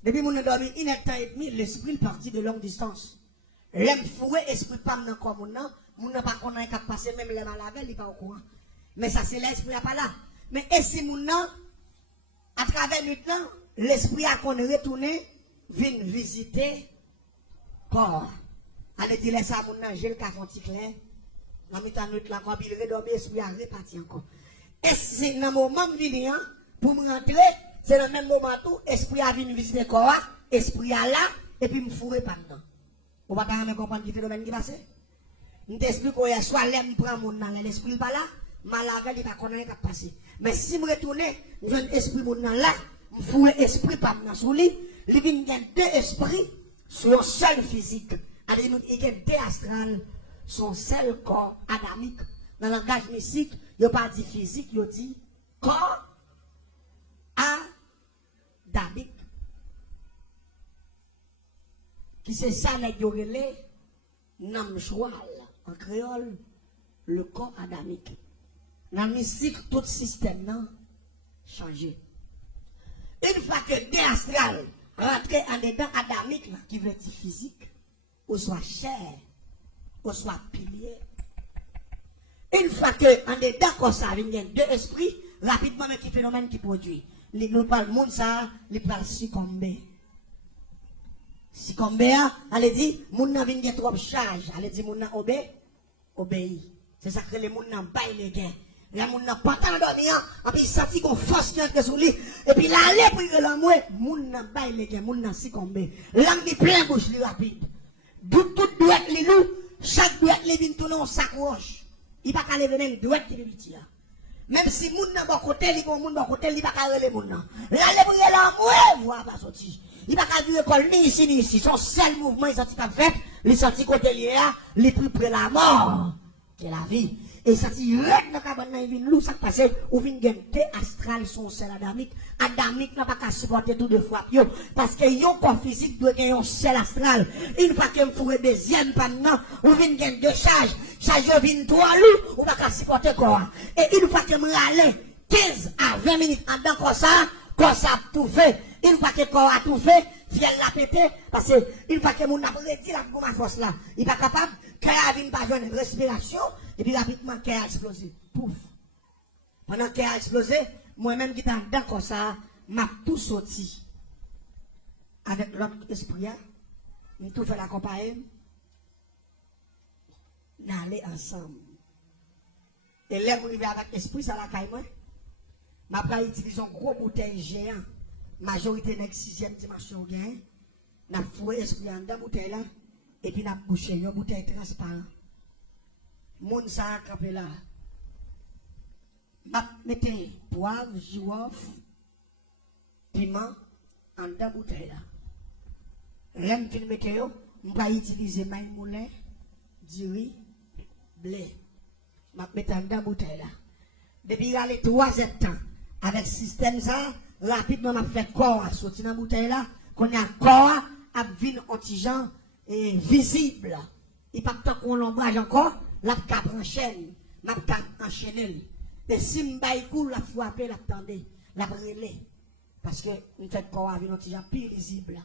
Depuis mon dormi, il est temps et demi, l'esprit parti de longue distance. L'aime fouet, esprit pas dans comme mon n'a pas connaît qu'à passer, même les malades, il n'est pas au courant. Mais ça, c'est l'esprit à pas là. Mais et si mon à travers le temps, l'esprit a qu'on retourné, vient visiter corps. Allez dire ça, mon j'ai le café clair. Dans le temps, la quand il redormi, l'esprit a reparti encore. Et c'est dans le moment où je pour me rentrer, c'est dans le même moment où l'esprit a venu visiter le corps, l'esprit a là, et puis me fourrer pas dedans. Vous ne pouvez pas comprendre le phénomène qui passe? Je t'explique que soit l'aime prend mon dans l'esprit pas là, malade, il va connaître ce qui passe. Mais si je retourne, je vais l'esprit mon dans là, je fourre l'esprit pas dans sous lui, il vient deux esprits sur un seul physique. Il y a deux astrales. Son seul corps adamique. Dans le langage mystique, il n'y a pas dit physique, il dit corps adamique. Qui c'est ça, les yorelés, namjoual, en créole, le corps adamique. Dans le mystique, tout système n'a changé. Une fois que des astrales rentrent en dedans adamique, là, qui veut dire physique, ou soit chair, ou soit pilier. Une fois que en dedans comme ça, il y a deux esprits, rapidement, mais qui phénomène qui produit. Nous parlons de monde ça, il parle succomber. Succomber, allez dire, moun nan vient trop charge, allez dire moun nan obéit. C'est ça que les moun nan bail les gains. Il y a mon n'a pas tant dormi, et puis il senti qu'on force qui entre sur lui, et puis là, aller pour que l'amour, mon n'a pas les gars, mon n'a succombé. L'âme dit plein bouche, lui rapide. Tout doit être les loups, chaque doit être les vins tourner en sac roche. Il va pas lever même doit être qui petit. Même si mon n'a pas côté, il va mon n'a côté, il va pas relever mon n'a. Là, aller pour l'amour, voit pas sortir. Il va pas vivre école ni ici ni ici. Son seul mouvement, il sorti pas fait, il sorti côté là, il plus près la mort que la vie. Et ça dit, red dans cabane il vient loup ça passe ou vient gagner astral son sel adamique n'a pas qu'à supporter tout deux fois parce que yon corps physique doit gagner un sel astral une fois que me fourre deuxième pendant ou vient gagner deux charge vient trois loup ou pas qu'à supporter quoi et une fois que me aller 15 à 20 minutes en dedans comme ça tout fait une fois que corps a tout fait fiel la pété parce que une fois que mon a dit la gomme force là il pas capable cœur vient pas joindre respiration et puis rapidement cœur a explosé pouf pendant cœur a explosé moi-même qui t'en dedans comme ça m'a tout sorti avec l'autre esprit nous tout fait la compagnie n'aller ensemble et là arrivé avec esprit ça la caille moi m'a pas utiliser un gros bouteille géant majorité n'est 6e dimension gain n'a foué esprit en dedans bouteille là et puis n'a bouché une bouteille transparent moun sa campé là m'a mettez poivre girofle piment en dedans bouteille là l'aime fin mettre yo m'pa utiliser maïs moulin diri blé m'a mettre en dedans bouteille là depuis aller 3 temps avec système ça rapidement m'a fait corps sorti dans bouteille là qu'on a corps a vinn antigen et visible il pas tant qu'on l'ombrage encore la cap en chaîne m'a cap enchaîner et si m'bay cool la frapper la tendez la brûler parce que une fait corps a vinn antigen plus visible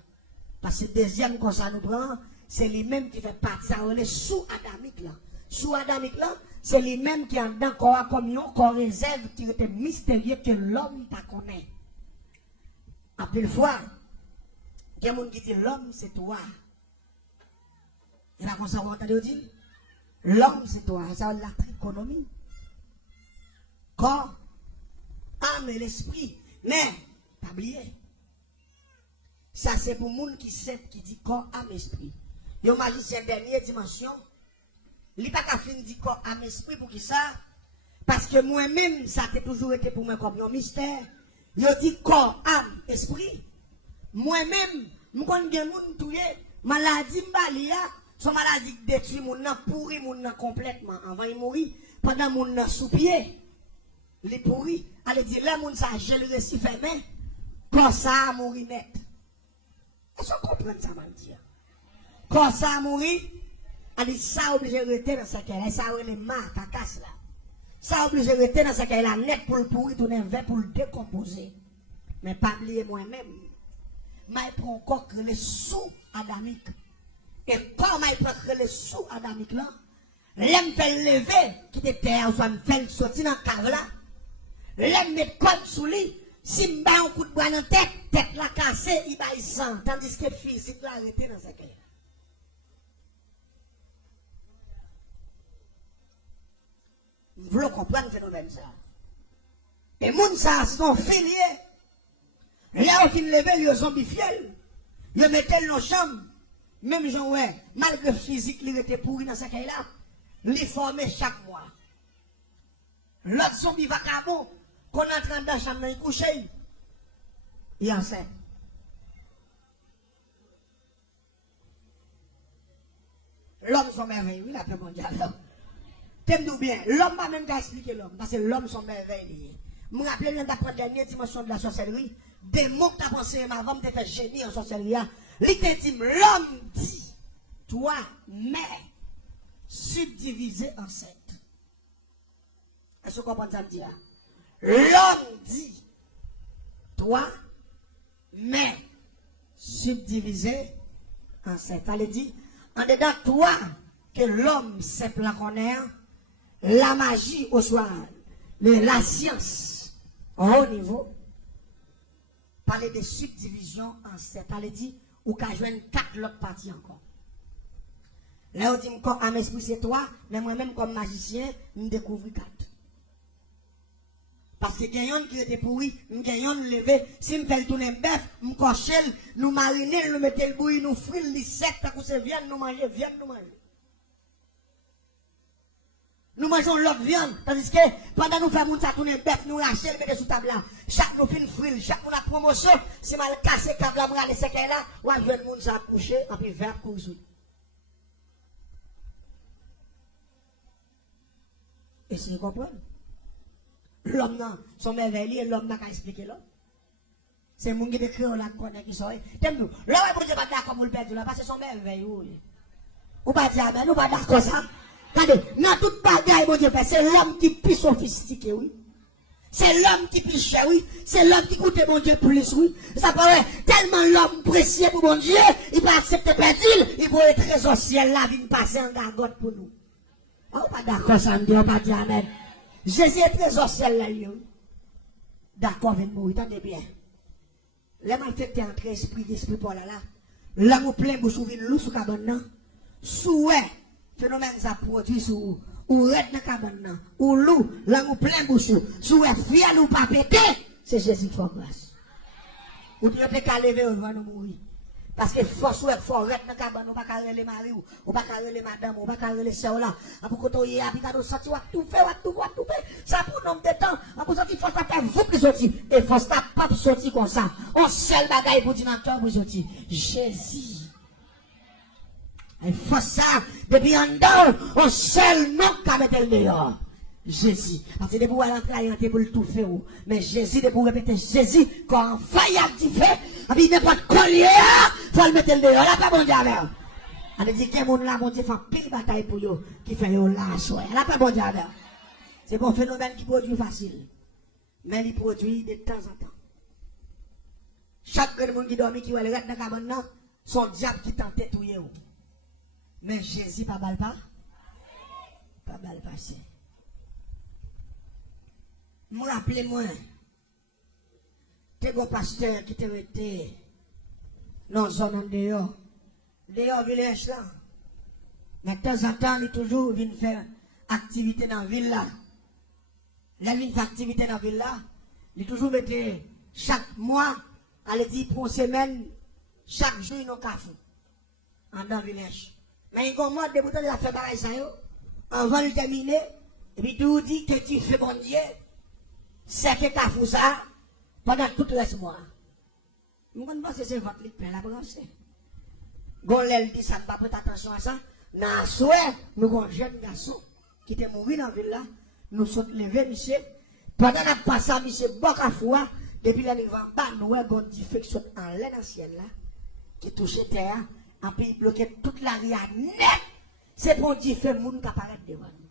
parce que deuxième qu'on ça nous prend c'est lui même qui fait partie ça on est sous adamique là c'est lui-même qui a dans corps comme un corps réserve qui était mystérieux que l'homme pas connaît. En plus fois, il y a des gens qui disent l'homme c'est toi. Et là, comme ça, vous entendez dire l'homme c'est toi. Ça, la trichotomie. Corps, âme et l'esprit. Mais, pas oublier. Ça, c'est pour les gens qui sait qui dit corps, âme, esprit. Il y a un magicien dernière dimension. Il n'y a pas qu'à finir du corps à l'esprit pour qui ça? Parce que moi-même, ça a toujours été pour moi comme un mystère. Il dit corps, âme, esprit. Moi-même, je connais bien les gens qui maladie mbalia, son maladie qui détruit mon nan, pourri mon nan complètement avant de mourir. Pendant mon nan sous pied, il est pourri. Allez dire, là, mon ça, j'ai le récit fermé. Quand ça a mouru net. Est-ce qu'on comprend ça, man? Quand ça a mouru, allez, ça obligé de rester dans sa caille, ça a les mains, cacasse là. Ça obligé de rester dans sa caille, la net pour le pourrir, tourner vert pour le décomposer. Mais pas oublier moi-même. Mais il prend encore que les sous-adamiques. Et comme il prend les sous-adamiques là, l'aime fait lever, qui était terre, soit me fait sortir dans le carreau là. L'aime mettre code sous lui. Si je mets un coup de bois dans la tête la cassée, il va y sang. Tandis que physique là, arrêté dans sa caille. Vous voulez comprendre le phénomène ça. Et moun ça, sont filiés. Là, au fin de lever, ils sont zombifiés. Ils mettent dans la chambre. Même gens, ouais, malgré le physique, ils étaient pourris dans ce cas-là. Ils forment chaque mois. L'autre zombie vacabon, qu'on entre dans la chambre, il couche. Il est enceinte. L'homme sont merveilleux, oui, la paix mondiale. T'aimes-nous bien. L'homme va même expliquer l'homme, parce que l'homme sont merveilleux. Je me rappelle même d'après la dernière dimension de la sorcellerie, des mots que tu as pensé avant de te faire génie en sorcellerie. L'intime, l'homme dit, toi, mais, subdivisé en 7. Est-ce que vous comprenez ça me dit? L'homme dit, toi, mais, subdivisé en 7. Elle dit, en dedans toi, que l'homme simple la connaît, la magie au soir, la science au haut niveau, parler de subdivision en 7. Elle dit, ou qu'à joindre 4 autres parties encore. Là, on dit, comme un esprit c'est toi, mais moi-même comme magicien, je découvre 4. Parce que gagnant qui était pourri, nous gagnons nous lever, si nous faisons tourner bœuf, nous cocher, nous mariner, nous mettons le bouilli, nous frites, les secs, tant que c'est viande, nous manger, viande, nous manger. Nous mangeons l'autre viande, tandis que pendant nous faisons ça tourner bœuf, nous rachetons, mettons sous table là. Chaque nous fin frites, chaque nous la promotion, si mal cassé, quand la bras, les secs là, ou à jouer le monde ça coucher, et puis vers courir. Et si vous comprenez? L'homme, non, son merveilleux, l'homme n'a qu'à expliquer l'homme. C'est le monde qui écrit là, qui sont. T'aimes-nous? Là, vous ne pas d'accord pour le perdre là, parce que son merveilleux. Ou pas dire, mais nous pas d'accord ça. Regardez, dans toute bagaille, mon Dieu, c'est l'homme qui est plus sophistiqué, oui. C'est l'homme qui est plus cher, oui. C'est l'homme qui coûte mon Dieu plus, oui. Ça paraît tellement l'homme précieux pour mon Dieu, il va accepter perdre, il va être très au ciel là, il va passer en gargote pour nous. On pas d'accord ça, on ne pas dire amen. Jésus est très au ciel là, lui. D'accord avec moi, attendez bien. Là, m'a fait entrer esprit d'esprit pour là. Là, nous plein bouche ou vin loup sous cabane. Souhait, phénomène ça produit sous ou red dans cabane. Ou loup, là, nous plein bouche. Souhait, fiel ou pas pété, c'est Jésus qui fait grâce. Ou tu peux pas lever au nous mourir. Parce que force ou faut rester dans cabane, on pas carrer les maris, on pas carrer les madames, on pas carrer les sœurs là. Après quand on y est, puis quand sorti, on tout fait, tout fait. Ça pour nombre de temps. Après sorti, faut ça faire vous qui sorti. Et faut ça pas sortir comme ça. On seul bagaille pour dire dans toi pour sortir. Jésus. Il faut ça, depuis en dedans, on seul non qu'à mettre le dehors. Jésus. Parce que de pouvoir entrer, il pour le tout faire. Mais Jésus, de pouvoir répéter Jésus, quand faille a dit fait, et puis n'importe collier, il faut le mettre le dehors. Là, pas bon Dieu avec. On a dit que mon là, mon Dieu, fait pile bataille pour eux, qui fait eux là, soir. Là, pas bon Dieu avec. C'est bon phénomène qui produit facile. Mais il produit de temps en temps. Chaque monde qui dormit, qui va le rester dans la cabane, son diable qui tente de tuer. Mais Jésus, pas mal pas. Pas mal passé. Moi, rappelez-moi, t'es un pasteur qui t'a été dans la zone en dehors. Dehors, village là. Mais de temps en temps, il toujours vient faire activité dans la ville là. Là, il fait activité dans la ville là. Il toujours mettait chaque mois, allez dire pour une semaine, chaque jour, il y a un café. En dans le village. Mais il y a un mois, de boutons, il a fait pareil ça, avant de terminer, et puis tout dit que tu fais bon Dieu. C'est que tu as fait ça pendant tout le reste mois. Je ne sais pas si c'est votre lit la branche. Gonlel dit ça, ne pas prêter attention à ça. Dans la soirée, nous avons un jeune garçon qui était mort dans la ville là. Nous sommes levés, monsieur. Pendant que nous passons, monsieur, Bokafoua, depuis là, nous avons en bas, nous avons une diffection en l'air dans le ciel là, qui touche terre, et puis bloqué toute la ria net. C'est pour dire que le monde qui apparaît devant nous.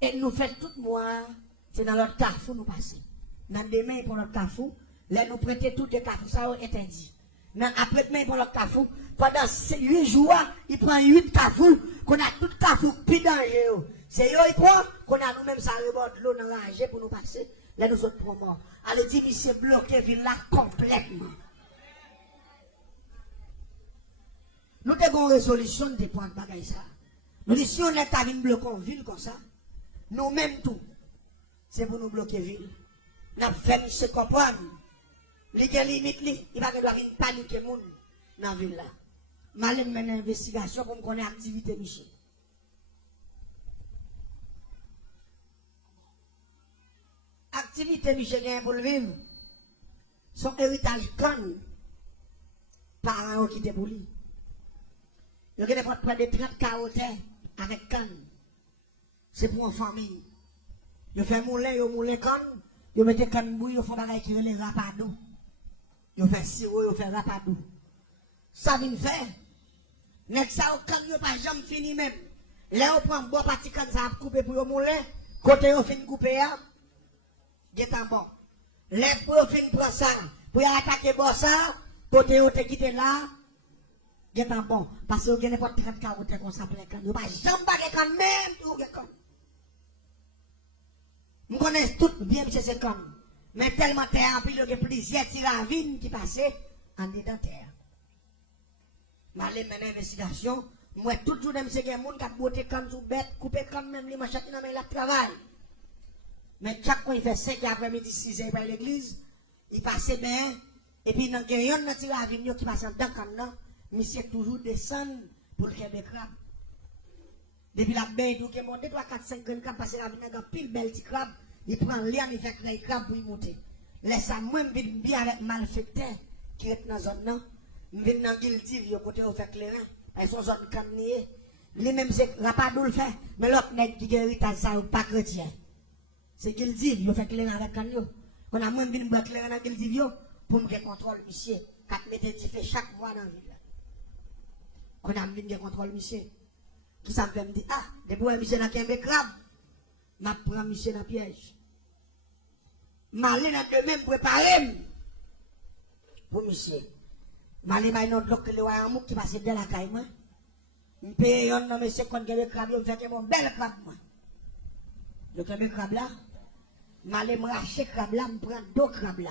Et nous faisons tout mois. C'est dans notre carrefour nous passons. Dans des mains pour notre carrefour, là nous prêtons tout les carrefours, ça est interdit. Après demain pour notre carrefour, pendant 8 jours, il prend 8 carrefours, qu'on a tout carrefour plus dangereux. C'est eux qui croient qu'on a nous-mêmes ça reborde l'eau dans la pour nous passer. Là nous autres pour mort. Alors dit, il s'est bloqué ville là complètement. Nous avons une résolution de prendre bagaille ça. Nous disons si on est à une bloquer en ville comme ça, nous-mêmes tout. C'est pour nous bloquer la ville. Nous avons fait se comprendre. Les gens limites, il va y avoir une panique dans la ville là. Je vais mener une investigation pour me connaître l'activité Michel. Activité Michel pour le vivre. Son héritage canne. Parents qui étaient pour lui. Il y a près de 30 carottes avec canne. C'est pour une famille. Yo fait moulin, yo moulin canne, yo mette canne bouille, yo font bagay qui les rapadou. Yo fait sirop, yo fait rapadou. Ça vient faire. Nek ça au canne yo pas jamais fini même. Là on prend bon parti canne ça couper pour yo moulin, côté yo fin couper ya. Getan bon. Les pour fin prend ça, pour attaquer bon ça, côté yo te quitter là. Getan bon parce que yo n'importe 30 carottes comme ça plein canne. Yo pas jamais bagay canne même tout canne. Nous connaissons tout bien, M. Sekom. Mais tellement terre en pile, il y a plusieurs tiravines qui passaient en dedans terre. Je vais mener une investigation. Moi, toujours, M. Sekom, qui a botté comme sous bête, coupé comme même les machettes dans la travail. Mais chaque fois, il fait 5 après-midi, 6 heures par l'église, il passe bien, et puis, dans le yon, il y a un avion qui passe dans le canal, monsieur toujours descend pour le Québec. Depuis la bain, tout qui monte, 3, 4, 5 grands crabes, parce qu'il y a un pile bel petit crabe, il prend l'air, il fait les crabes pour y monter. Laisse ça, moi, je viens bien avec malfaiteur qui est dans la zone, je viens dans le guilty, je côté au fait clair, ils sont zone camnier. Les mêmes, c'est rapadou le fait, mais l'autre n'est qui guérit ça ou pas chrétien. C'est guilty, il fait clair avec canyo. On a moins de boire clair dans le guilty, pour me contrôle, monsieur. 4 mètres de fait chaque mois dans la ville. On a mis de contrôle, monsieur. Qui ça fait me dire, ah, depuis que monsieur n'a qu'un crabe, ma prend monsieur dans piège. Malé n'a de même préparé pour monsieur. Malé m'a une autre que le roi qui passe de la caille, moi. Je paye un homme, monsieur, quand il y a un crabe, je fais mon bel crabe, moi. Donc, il y a un crabe là. Malé me racher crabe là, je prends 2 crabes là.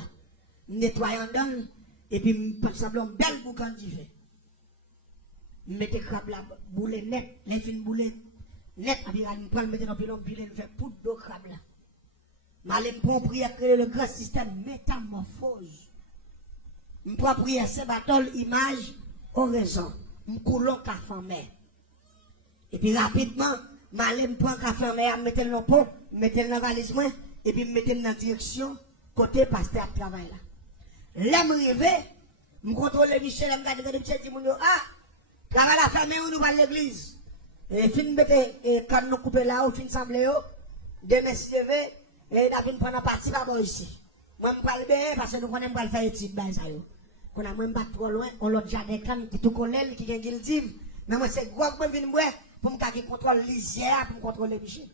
Je nettoie en dedans, et puis je passe un bel boucan d'y fait. Mettez crabe là, boule net, les fins boule net, et puis je prends le mettre dans le pilon, puis je fais poudre de crabe là. Je prends prière créer le grand système métamorphose. Je prends prière c'est battle image oraison. Je coulons café en mer. Et puis rapidement, je prends café en mer, je mets le pot, je mets le dans la valise, et puis je mets dans la direction côté pasteur à travail là. Là, je arrive, je contrôle Michel, je regarde le Michel, je dis, ah, travail la famille, on nous va à l'église. Et fin de quand nous coupons là, ou fin de semblé, de messieurs, et d'après nous prendre partie par ici. Moi, je parle bien, parce que nous connaissons pas le faire étude, ben ça yo. On a même pas trop loin, on l'a déjà des cannes qui tout connaît, qui gagne guilty. Mais moi, c'est gros que je viens pour me contrôler lisière, pour me contrôler Michel.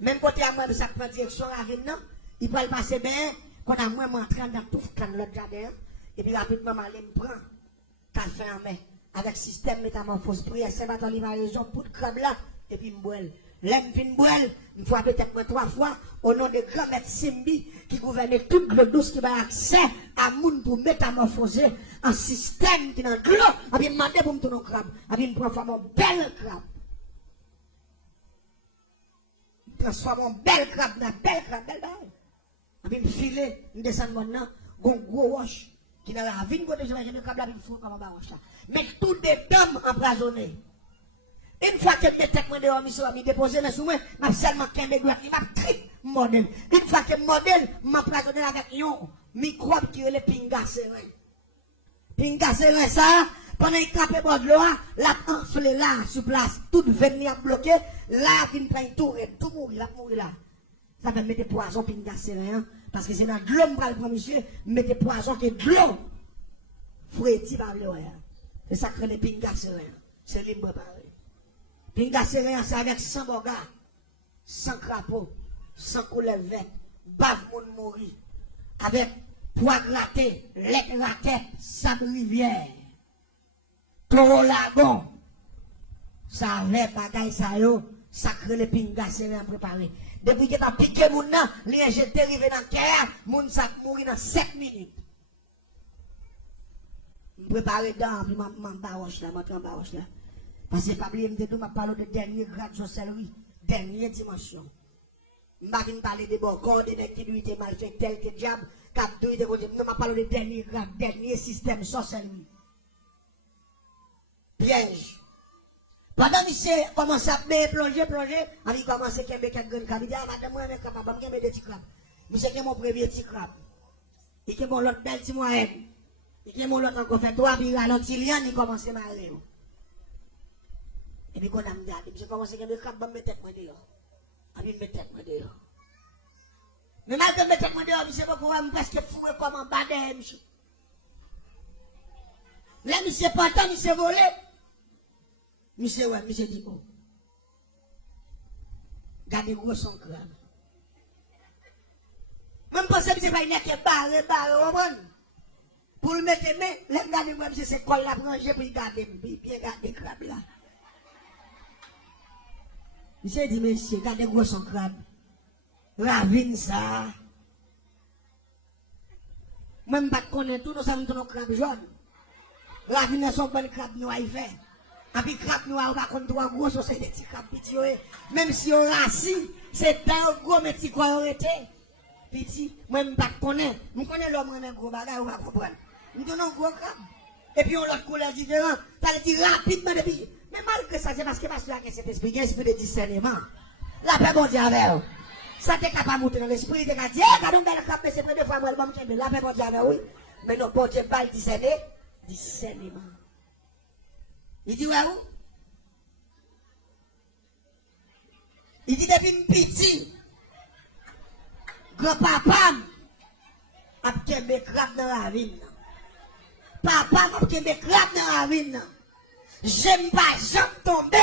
Même côté à moi, ça prend direction à venir, non? Il peut passer bien, quand à moi, je rentre dans tout le jardin, et puis rapidement, je me prends, café en main, avec système métamorphose, prière, c'est battant livraison, pour le crabe là, et puis je bois. L'aime fin boire, je frappe peut-être 3 fois, au nom de grand maître Simbi, qui gouvernait tout le douce qui va accès à moun pour métamorphoser un système qui est dans l'eau, et puis demander pour me tourner un crabe, et puis me transforme en bel crabe. Transforme en bel crabe, bel crabe, bel bail. Et puis me filer, me descendre maintenant, un gros roche, qui dans la ville, côté je vais le crabe là, puis me fout comme un roche là. Mais tout des dames empoisonnées. Une fois que je détecte dehors, je vais déposer dans moi, je vais seulement 15 droite, je vais trier modèle. Une fois que modèle, je vais empoisonner avec un microbe qui est le pingaserin. Pingaserin, ça, pendant qu'il tape le bord de l'eau, la enflé là, sur place, tout venir bloqué, là, il prend tout mourir, là. Ça va mettre poison pingaserin, parce que c'est dans de l'homme pour le premier monsieur, mettre poison qui est de l'eau. Fouetti par l'eau. C'est ça que les pingaserin. C'est libre pareil. Pingaserin, c'est avec 100 bogas, 100 crapauds, 100 couleurs vertes, bave moun mouri, avec poids gratté, lait raquette, sable rivière, taureau lagon, ça avec bagaille ça yo, ça crée les pingaserin préparé. Depuis que t'as piqué moun nan, li injecté rivé dans le cœur, moun ça mouri dans 7 minutes. Préparé dans, puis ma baroche là, ma baroche là. Parce que Pablo me dit, je parle de dernier grade de sorcellerie, dernière dimension. Je ne vais pas parler de bon corps, de qui lui était mal fait, tel que diable, cap de côté. Je parle de dernier grade, dernier système sorcellerie. Piège. Pendant que c'est commencé à plonger, il commence à faire quelques grandes crabes. Il dit, ah, madame, moi, je suis capable de faire des petits crabes. Je suis mon premier petit crabe. Il y a mon autre belle petit moyen. Il y a mon autre encore fait 3, puis il ralentit, il commence à marrer. Et puis quand on a dit, je commence à faire des crabes, je me mets tête dehors. Et puis je me mets tête dehors. Mais malgré que je me tête dehors, je ne sais pas pourquoi je suis presque fou comme un badin, monsieur. Là, monsieur pas tant, monsieur volé. Monsieur, ouais, monsieur dit quoi? Gardez gros son crabe. Même pas ça, monsieur pas une équipe barré, pour le mettre main, là, regardez moi, monsieur, c'est quoi il a prangé pour garder, bien garder crabe là. Monsieur dit, monsieur, regardez gros son crabe. Ravine ça. Même pas de connaître tout, nous sommes tous nos crabes jaunes. Ravine son bon crabe noir, il fait. Et puis crabe noir, on va contre trois gros, c'est des petits crabes petits. Même si on rassis, C'est un gros métier quoi arrêté. Petit, moi, je ne connais pas. Je connais l'homme qui a un gros bagage, on va comprendre. Nous donnons un gros crabe. Et puis on a l'autre couleur différente. Ça veut dire rapidement depuis. Mais malgré ça, c'est parce que parce que cet esprit, il y a un esprit de discernement. La paix, bon Dieu, avec vous. Ça t'es capable de monter dans l'esprit, de dire, quand on va le crabe, c'est près de fois, moi, la paix, bon Dieu, avec oui. Mais non, bon Dieu, pas le discernement. Il dit, ouais, où? Il dit, depuis petit, grand-papa a kembe crabe dans la ville. Papa m'a kembe crabe dans la ville. J'aime pas jamais tomber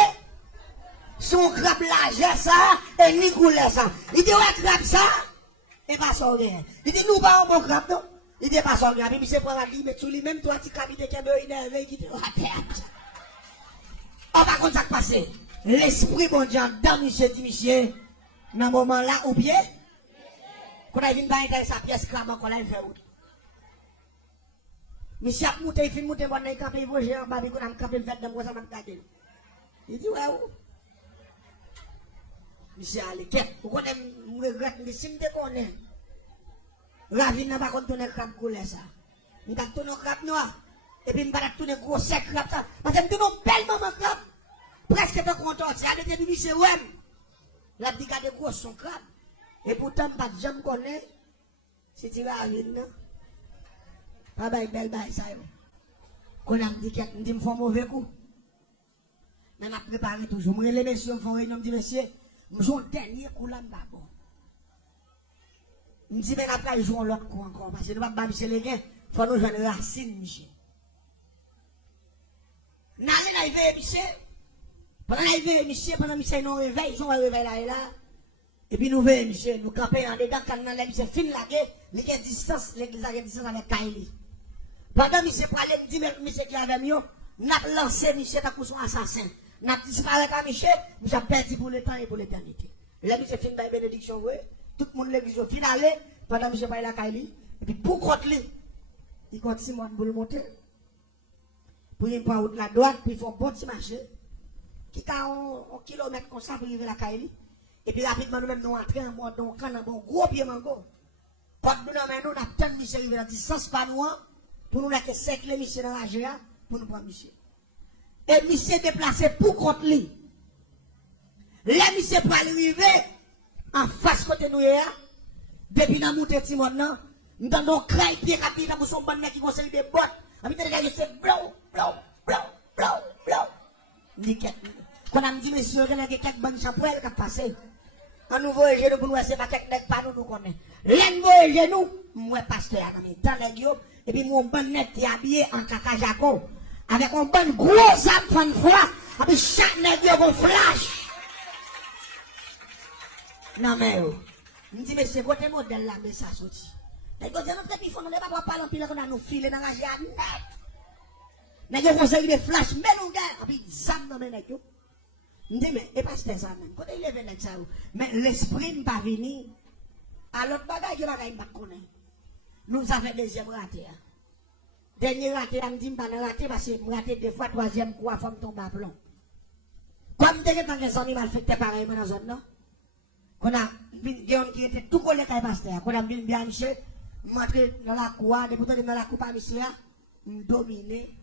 sur crabe là, ça, et ni couler ça. Il dit, ouais, crabe ça, et pas ça rien. Il dit, nous pas un bon crabe, non? Il dit, pas ça rien. Il dit, c'est pour la vie, mais tu lui, même toi, tu crabe, il dit, énervé, il dit, on va comme ça passer. L'esprit, bon Dieu, dans monsieur, dit, monsieur, dans ce moment-là, ou bien, quand il vient de sa pièce, crabe, encore là, il fait où? Monsieur a monté, il fait monter, il a campé, il va gérer, il a campé, il fait de moi, ça m'a gardé. Il dit, ouais, où? Monsieur a l'équipe, vous connaissez, je regrette, si je connais, Ravine n'a pas tourné le crabe coulé ça. Je vais tourner le crabe noir, et puis je vais tourner le gros sec crabe ça. Parce que je tourne un bel moment crabe, presque pas content, c'est avec des monsieur, ouais, la brigade gros son crabe, et pourtant, pas de jambe connaît, c'est tiré à Ravine, non? Pas de belle baille ça, quand on dit que je me fais un mauvais coup. Mais je prépare toujours. Je les messieurs me font réunion, je dis, monsieur, je joue un dernier coup là, je bon. Je dis, mais après, je joue l'autre coup encore. Parce que nous ne pouvons pas Michel les gains. Il faut nous jouer une racine, Michel. Nous allons arriver, Michel. Pendant l'arrivée, Michel, pendant Michel, nous réveillons, ils ont un réveil là et là. Et puis nous veillons, Michel, nous campons en dedans, quand nous allons, Michel, fin la guerre, il y a distance, l'église a distance avec Kaili. Pendant Michel parlait, me dit, Michel qui avait mieux, nous avons lancé Michel à son assassin. Nous avons disparu avec Michel, nous avons perdu pour le temps et pour l'éternité. Là, Michel fin de bénédiction, tout le monde l'église finale, pendant Michel parlait à Kaili. Et puis pour contre lui, il continue pour le monter. Pour il prend route la droite, puis il faut un bon petit marché. Qui a un kilomètre comme ça pour arriver à la Kaili. Et puis rapidement, nous-mêmes, nous entrons en mode, donc, un gros pied mango. Quand nous nous avons tant de Michel arrivé à distance, pas nous, pour nous laisser cercler Michel dans la GA, pour nous prendre Michel. Et Michel déplacé pour contre lui. Là, Michel pour arriver en face côté nous, depuis dans montée de maintenant, nous avons craint pied rapide dans son bonnet qui conseille des bottes. Avec des gars, c'est blanc, blanc, blanc, blanc, blanc. Nickel. Quand on dit, monsieur, il y a quelques bonnes champouelles qui ont passé. On nous voit les genoux pour nous, c'est pas quelques pas nous connaissons. L'un voit les genoux, moi, pasteur, dans les guillemets. Et puis mon bon net est habillé en cacajaco. Avec un bon gros âme de foi. Et puis chaque net est un flash. Non mais, je me dis, mais c'est côté modèle là, mais ça sorti. Mais quand notre petit fond, on n'est pas parler en pile, on a nous filé dans la jade net. Mais je conseille des flash, mais nous gars, et puis ça me donne net. Je me dis, mais, et pas ça même. Quand il est venu avec ça, mais l'esprit ne pas venir. À l'autre bagage, il ne va pas connaître. Nous avons deuxième raté. Dernier raté, on me dit, je ne vais pas rater parce que je raté deux fois, troisième coup, femme tombe à plomb. Comme tu es dans les zones, il fait pareil dans la zone, non? Quand on a des qui étaient tout collés à pasteur, quand on a bien Michel, m'entrer dans la cour, depuis dans la cour par Michel, dominer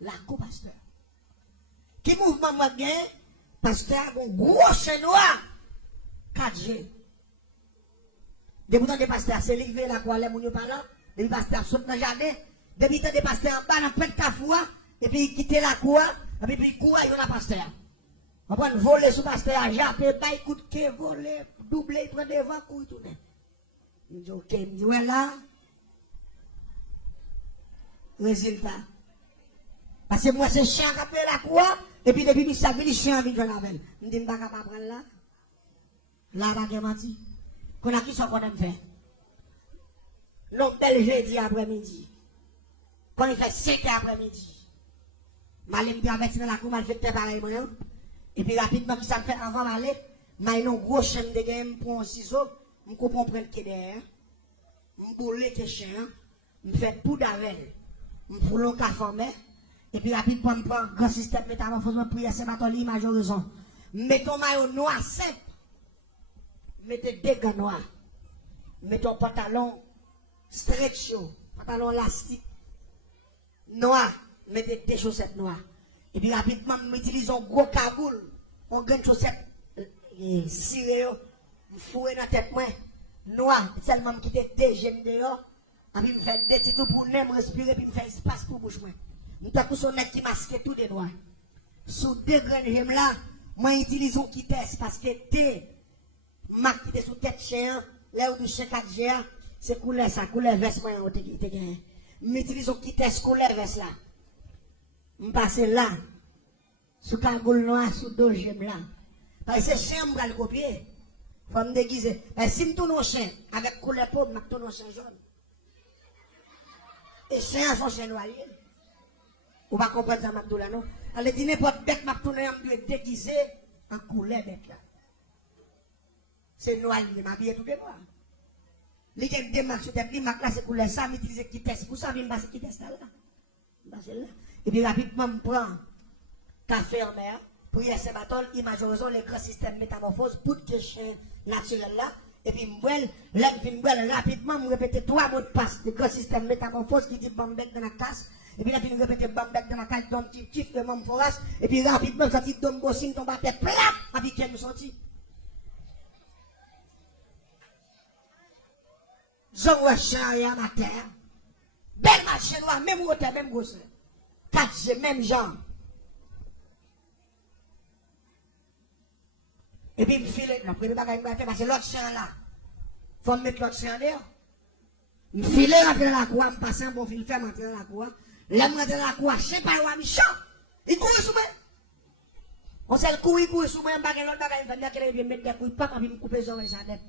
la cour pasteur. Qui mouvement moi bien, pasteur, un gros chien noir, 4G. Depuis temps de pasteur, c'est livré la cour, les mounions parlant, depuis pasteur saute dans le jardin, depuis temps de pasteur en bas, dans le cafouа, et puis il quitte la cour, et puis il court, il y a pasteur. On va voler sous pasteur, japper, bail, coup de quai, voler, doubler, il prend devant, coup, il tourne. Il dit, ok, il dit, ouais là. Résultat. Parce que moi, c'est chien qui appelle la cour, et puis depuis, il s'est venu, chien avec la belle. Il dit, je ne vais pas prendre là. Là, il va menti. Qu'on a qui sont qu'on aime faire. L'homme bel jeudi après-midi. Quand il fait 5 après-midi. Malem traverse dans la cour, mal fait pareil, moi. Et puis rapidement, ça me fait avant d'aller, je un gros chaîne de game pour un ciseau, je comprends le qui est derrière, je boule les chiens, je fais tout d'avec, je fous le café, et puis rapidement, je prends un grand système métamorphose pour y avoir ces bâtons, l'image raison. Mettons maillot noir simple, mettez des gants noirs. Mettez un pantalon stretch, pantalon élastique noir. Mettez des chaussettes noires. Et puis rapidement, m'utilisons un gros cagoule, on gagne chaussettes cirées, fouet dans la tête, noir, seulement qui était des jeunes dehors. Et puis me fait des petits tout pour me respirer, puis me fait espace pour bouche. Je suis pour son nez qui masque tout des noirs. Sous deux grandes gemmes là, moi j'utilise un qui test parce que t'es marqué qui sous tête chien, là où tu chien 4 géants, c'est couleur ça, couleur veste moi on te gagne. M'utilise un qui test couleur veste là. Je passe là, sous cagoule noir, sous deux gemmes là. Parce que c'est chien, je vais le copier. Il faut me déguiser. Si je tourne un chien avec couleur pauvre, je tourne un chien jaune. Et chien sont chien noir. Vous ne comprenez pas ça, non? Alors, dit n'importe bête, je tourne un peu déguisé en couleur bête là. C'est noir, je m'habille tout de moi. Les gens qui marquent sur tête, ils marquent là, c'est couleur ça, mais ils qui test. Pour ça, je vais passer qui test là. Et puis rapidement, je prends café en mer, pour y aller battle, imaginons les grands systèmes métamorphose, pour que chien naturel là, et puis je rapidement, je répète 3 mots de passe, le grand système métamorphose qui dit bambek dans la casse, et puis là, je répète bambek dans la casse, don tif de mon forage, et puis rapidement, ça dit don bossing, tombe à tête, plat, et puis qu'elle me sortit. J'en vois chien à ma terre, belle machine noire, même hauteur, même grosseur. 4G, même genre. Et puis, je file, la première bagaille que je fais, parce que l'autre chien là, il faut mettre l'autre chien dehors. Je file, rentrer dans la cour, je passe un bon fil ferme, rentrer dans la cour. Là, je rentre dans la cour, je sais pas où je suis. Il court sous moi. On sait le coup, il court sous moi, je bagaille l'autre bagaille, je vais dire qu'il mettre des couilles, papa, puis je me coupe les oreilles, j'adepte.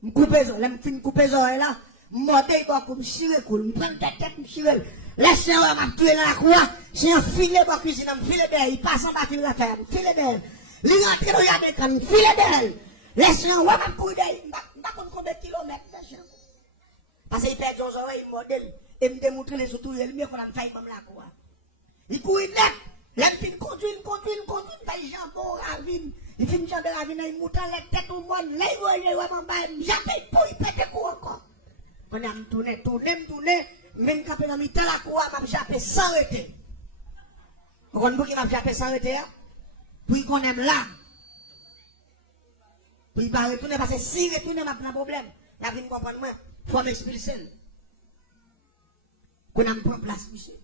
Je me coupe les oreilles, là, je me coupe les oreilles là, je me mordais, je me chire, je me prends la tête, je me chire. Les chiens m'a tué dans la cour, j'ai un filet pour cuisine, je me file d'elle, il passe en bas, il va faire, je me file d'elle. Il rentre dans le jardin, quand je me file d'elle. Les chiens m'a courir d'elle, je ne sais pas combien de kilomètres, les chiens. Parce qu'il perd ses oreilles, il modèle, et me démontre les autres, il mieux qu'on a fait même la cour. Il court net, il fin conduit, il fait jambon, ravine, il fin jambon, ravine, il monte la tête au monde, là, il va m'en bas, j'appelle pour il pète coup encore. On a me tourné, même quand on a mis dans la cour, m'a jappé sans arrêter. Vous comprenez qui m'a jappé sans arrêter? Puis qu'on aime là. Puis il va retourner parce que si il retourne, m'a un problème. Il a vu me comprendre moi. Il faut m'expulser. Qu'on a pris place, monsieur.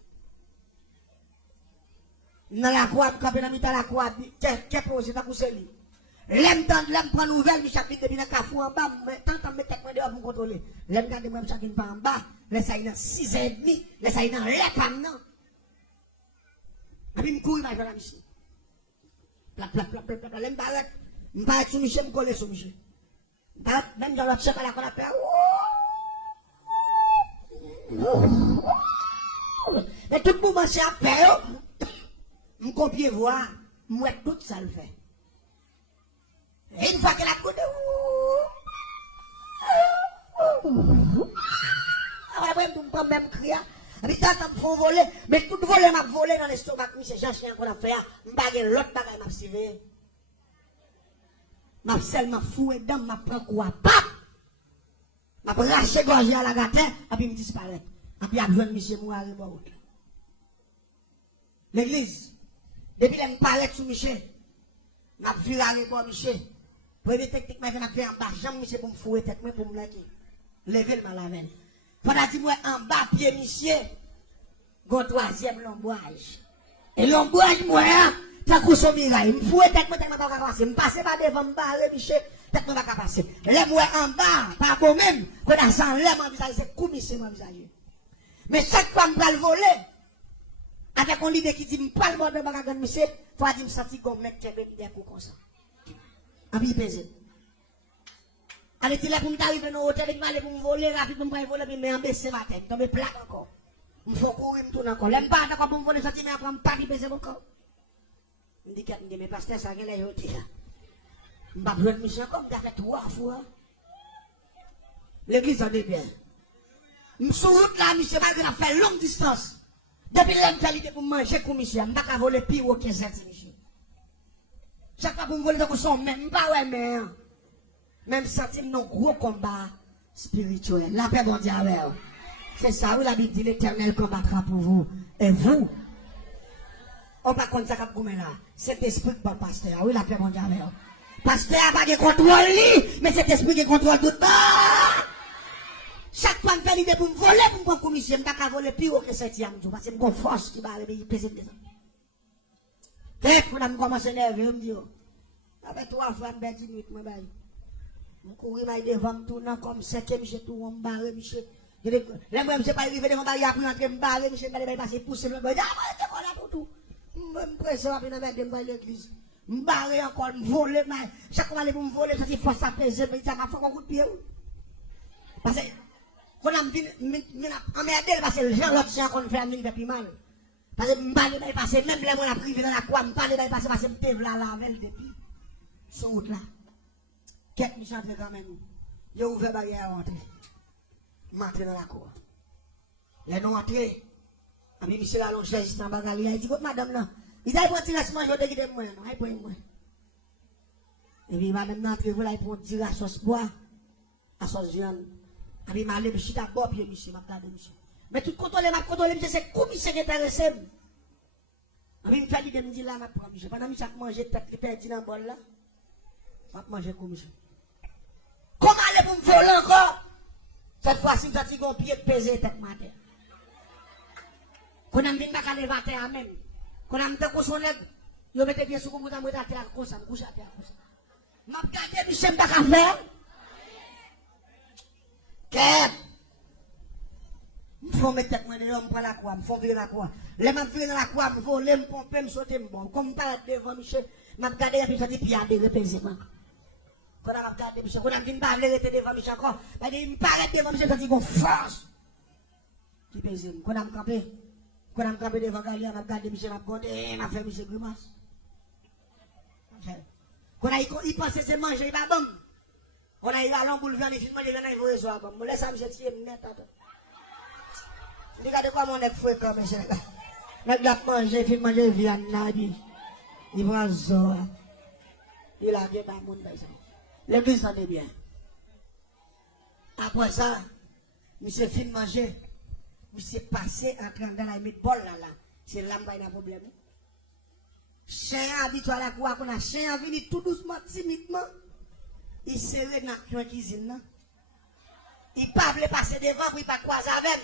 Dans la cour, quand on a mis dans la cour, qu'est-ce que c'est pas pour celui? L'aime prendre nouvelle, mais chaque depuis la cafou en bas, tant que je mets tête dehors pour me contrôler. L'aime garder moi chaque pas en bas, laisse ça dans 6h30, laisse ça dans les pannes, non? Et puis, je cours, je vais la mission. L'aime barrette, je barrette sur Michel, je colle sur Michel. Même dans l'autre chef, là, qu'on a fait, mais tout le monde c'est à faire, je copie voir, moi tout ça le fait. Et une fois qu'elle a coupé, après, je me même crier. Et puis, quand je me voler, mais tout voler m'a volé dans l'estomac, c'est Jean-Chien qu'on a fait, je vais l'autre bagaille m'a suivi. Je seulement foué dedans, je prends quoi, pap! Je braché gorgé à la gâte, et puis je disparaît. Et puis, je vais monsieur Mouari, l'église, depuis que je parlais sur Michel, je vais virer pour Michel. Première technique, je vais faire en bas, j'aime Michel pour me fouer tête, pour me lever le malavel. Faut dire moi en bas, pied Michel, mon troisième lomboage. Et lomboage, moi, t'as coup son miraille, me fouet tête, moi, t'as pas passer, me passer pas devant, me barrer, Michel, tête, moi, pas passer. Les moi en bas, pas bon même, quand on a ça, l'aime en visage, c'est coup Michel, mon visage. Mais chaque fois, je vais le voler. Avec un leader qui dit, je pas le bord de bagarre, monsieur, faut dire, me sentir comme mec, tu des coups comme ça. A puis, pesé. Allez, tu là pour m'arriver dans l'hôtel, je vais aller pour me voler, rapidement, pour me voler, puis me baisser ma tête, tomber plat encore. Il faut courir, me tourner encore. L'aime pas, d'accord, pour me voler, sortir, mais après, me pas baisser mon corps. Je dis, mais pasteur, ça, quel est l'autre? Je ne vais pas jouer de mission comme tu as fait 3 fois. L'église en est bien. Je suis route là, monsieur, malgré la fait longue distance. Depuis l'aime fait l'idée pour manger comme monsieur, je ne vais pas voler pire au 15 centimes, monsieur. Chaque fois pour me voler dans son même, pas ouais, mais. Même senti nos gros combats spirituels. La paix bon Dieu avec vous. C'est ça, où la Bible dit l'Éternel combattra pour vous. Et vous, on va contre ça comme là. Cet esprit pour le pasteur. Oui, la paix bon Dieu avec vous. Pasteur n'a pas de contrôle, mais cet esprit qui contrôle tout. Chaque fois que je fais pour me voler, pour me prendre commission, je ne peux pas voler plus haut que 7e jour. Parce que j'ai une force qui va peser des hommes. Peut-être qu'on a commencé à nerver, je me dis, après 3 fois, je me dis 10 minutes, je vais je courir devant, je tourne comme 7e, je tourne, je barre, monsieur. Là, moi, je ne sais pas arriver devant le barrière pour entrer, je barre, monsieur, je vais passer, pousser, je vais dire, ah, c'est quoi là pour tout? Je me presse, je vais mettre l'église. Je me barre encore, je me voler, chaque fois que je me voler, ça c'est force à peser, mais ça m'a fait un coup de pied. Parce que, quand on a emmerdé, parce que les gens, l'autre gens, qu'on fait un fait plus mal. Parce que je ne vais pas passer, même là, on a privé dans la croix, je ne vais pas passer, parce que je me là, avec depuis. Son route là. Qu'est-ce que je chante quand même? Je ouvert la barrière à entrer. Je m'entre dans la cour. Les non entrés. Ami monsieur là, l'on cherche dans la bagarre. Il dit, madame là, il a pris un tirage, je vais moi, non, il prend moi. Et puis madame là, entre vous là, il prend un tirage à sauce bois, à sauce viande. Et puis je suis à bord, puis monsieur, je regarde monsieur. Mais tout contrôle, monsieur, c'est comme monsieur qui est intéressé. Et puis je me fait l'idée, me dit là, je prends monsieur. Pendant que je mange tête qui perdue dans le bol là, je mange comme monsieur. Comment aller pour me voler encore? Cette fois-ci, je suis un pied de peser tête ma terre. Quand on vient à lever à terre même, quand on me couche au nez, je mets bien sur le bout de la terre, comme ça, je couche à terre, comme ça. Je regarde, monsieur, je ne peux pas faire. Qu'est-ce? Il faut mettre tête moi dehors, je prends la croix, il faut virer la croix. Les gens virer la croix, il faut me pomper, me sauter, me bon. Comme je parle devant monsieur, je regarde et puis je dis, puis il y a des repaisements. Quand on regarde monsieur, quand on vient parler devant monsieur encore, il me paraît devant monsieur, je dis, qu'on force. Qui pèse, quand on me campé devant Galia, je regarde monsieur, je regarde, fait monsieur grimace. Quand il pense que c'est manger, il va bon. On a eu à l'homme pour le faire, il filme, il vient, il faut résoudre. Je laisse ça, monsieur, tirer net. Regardez quoi mon nez fréquent, monsieur. Je vais manger, il manger viande, il prend ça. Il a bien dans le monde. L'église en est bien. Après ça, monsieur film manger, monsieur passé en dans la meatball là. C'est là qu'il y a un problème. Chien habitué à la cour, qu'on a chien venu tout doucement, timidement. Il serrait dans la cuisine. Il ne peut pas passer devant pour ne pas croiser avec.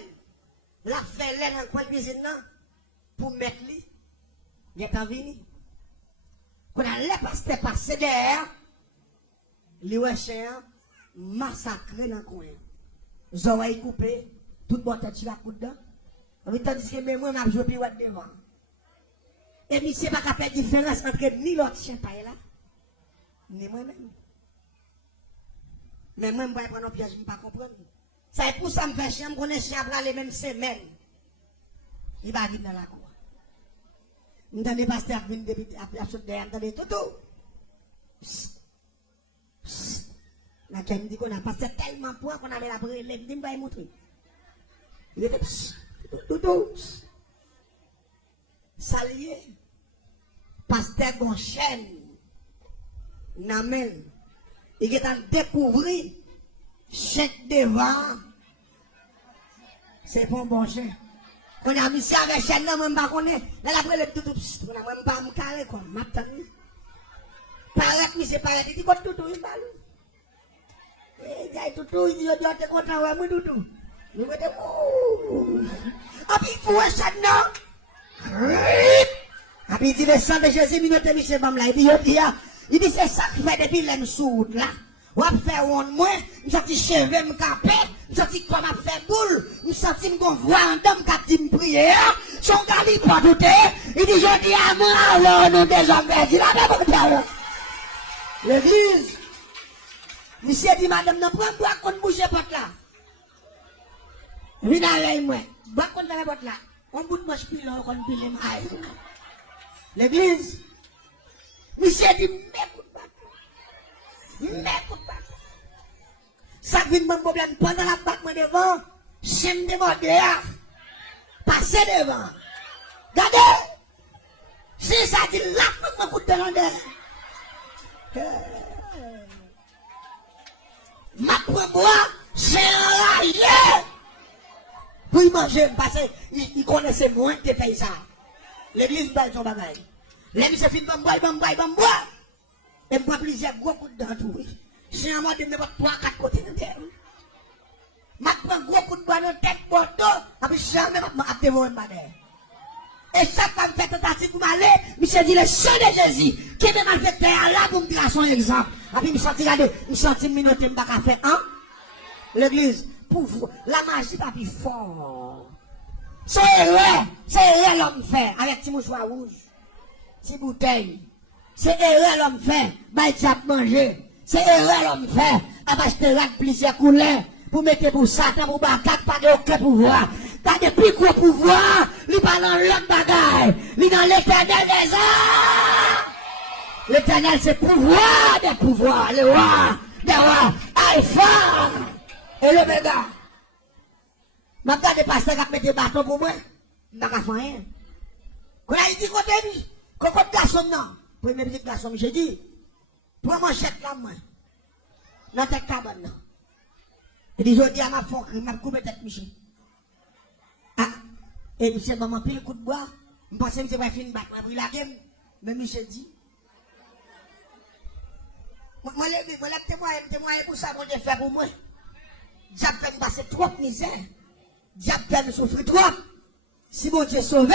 La fait l'air dans la cuisine pour mettre lui. Il est venu. Quand on a passé derrière, les chiens massacrés dans le coin. Les oreilles coupées, tout le monde a la coude dedans. Tandis que moi, je joue plus devant. Et monsieur n'a pas fait différence entre ni l'autre chien là, ni moi-même. Mais moi, je ne vais pas prendre un piège, je ne vais pas comprendre. C'est pour ça que je me fais chien, je connais chien après les mêmes semaines. Il va venir dans la cour. Je me dis, pasteur, je viens de derrière, je me dis, tout. La qui me dit qu'on a passé tellement poids qu'on avait la brûlée, je me dis, je vais montrer. Il était, tout. Salier, pasteur Gonchaine, Namel. Il est en découvrir chèque devant. C'est pour un bon chien. Quand on a mis ça avec chèque, on ne connaît pas. Là, après, le tout, on a même pas un carré, quoi. Maintenant, paraît que c'est pareil. Il dit, quoi, tout, il parle. Il dit, tout, il dit, je suis content, ouais, moi, tout. Il me dit, ouh. Ah, puis, il faut un chèque, non? Ah, puis, il dit, le sang de Jésus, il dit, monsieur, il dit, c'est ça qui fait depuis l'homme sourde là. On va faire un moins, je sens cheveux me caper, je sens comme à faire boule, je sens me voir un homme qui me prier, son gars il pas douter, il dit, je dis à moi, alors nous des hommes perdus, là, mais l'église, monsieur dit, madame, ne prends pas qu'on bouge la porte là. Viens avec moi, bois qu'on la porte là, on bout de manche pile, on pile les mailles. L'église, monsieur dit, m'écoute pas. Ça vient de mon problème pendant la batte devant, j'aime demander à passer devant. Regardez, si ça dit là, je me fous de l'endroit. Ma prend bois, c'est enragé. Pour y manger, parce qu'il connaissait moins de faire ça. L'église baille son bagage. L'église se filme, bois. Et moi, plusieurs gros coups de tout. Si un mois de me 3-4 côtés de terre. Je prends gros coup de bois dans la tête, porto, et puis jamais je dévorer ma mère. Et chaque fois que je fais tentative pour m'aller, je dis le sang de Jésus, qui est mal fait terre là pour me dire son exemple. Et puis je sens une minute, je ne vais pas faire un. L'église, pour vous, la magie pas plus fort. C'est erreur l'homme fait, avec petit mouchoir rouge, petit bouteille. C'est erreur l'homme fait, bah il a mangé. C'est erreur l'homme fait, à acheter plusieurs couleurs. Pour mettre pour Satan, pour Bakak, pas aucun pouvoir. Pas de plus gros pouvoir. Il pas dans l'autre bagaille. Il dans l'éternel des arts. L'éternel, c'est pouvoir des pouvoirs. Le roi des rois. Alpha et le méga. Je regarde des pasteurs qui mettent des bâtons pour moi. Je ne vais pas faire rien. Quand il dit côté lui, quand il garçon, non. Premier petit garçon, j'ai dit, prends mon chèque là, moi. Dans ta cabane, non. Il dit, je dis à ma femme, je m'a coupé tête, Michel. Ah, et Michel m'a pris le coup de bois. Je pensais que c'était fini de battre. Je pris la game. Mais Michel dit, moi, je témoigner pour ça, mon Dieu fait pour moi. Diable fait me passer trop de misère. Diable fait me souffrir trop. Si mon Dieu sauve,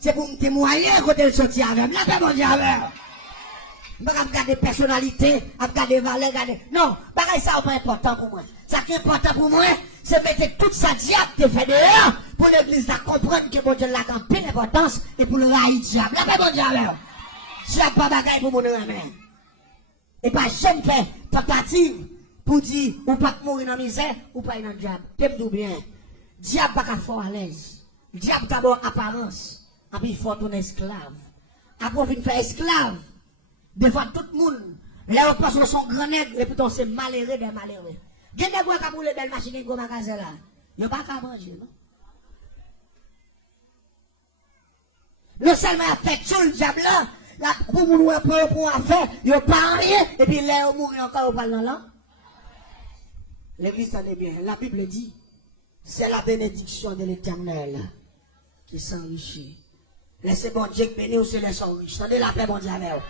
c'est pour me témoigner quand il sortit avec. Là, mon Dieu avec. Je ne vais pas regarder personnalité, regarder valeur, regarder. Non, pareil, ça n'est pas important pour moi. Ça qui est important pour moi, c'est mettre toute sa diable de fait dehors pour l'église de comprendre que mon Dieu l'a en pleine importance et pour le raïr diable. Là, mon Dieu avec. Diable pas bagaille pour mon amen. Et pas jamais faire tentative pour dire ou pas mourir dans la misère ou pas dans le diable. T'aimes bien. Diable pas fort à l'aise. Diable d'abord apparence. Après il faut ton esclave. Après il faire esclave. Des fois tout le monde, là on passe son grand nègre et pourtant c'est malheureux des malheureux. Il y a des gens qui ont les belles machines qui ont magasin là. Il n'y a pas qu'à manger, non? Non seulement il a fait tout le diable là, pour nous pour faire, il n'y a pas rien, et puis là on mourit encore au parlant là. L'église, ça est bien. La Bible dit, c'est la bénédiction de l'Éternel qui s'enrichit. Laissez bon Dieu bénir ou se laisse enrichir. Tendez la paix, bon Dieu avec vous.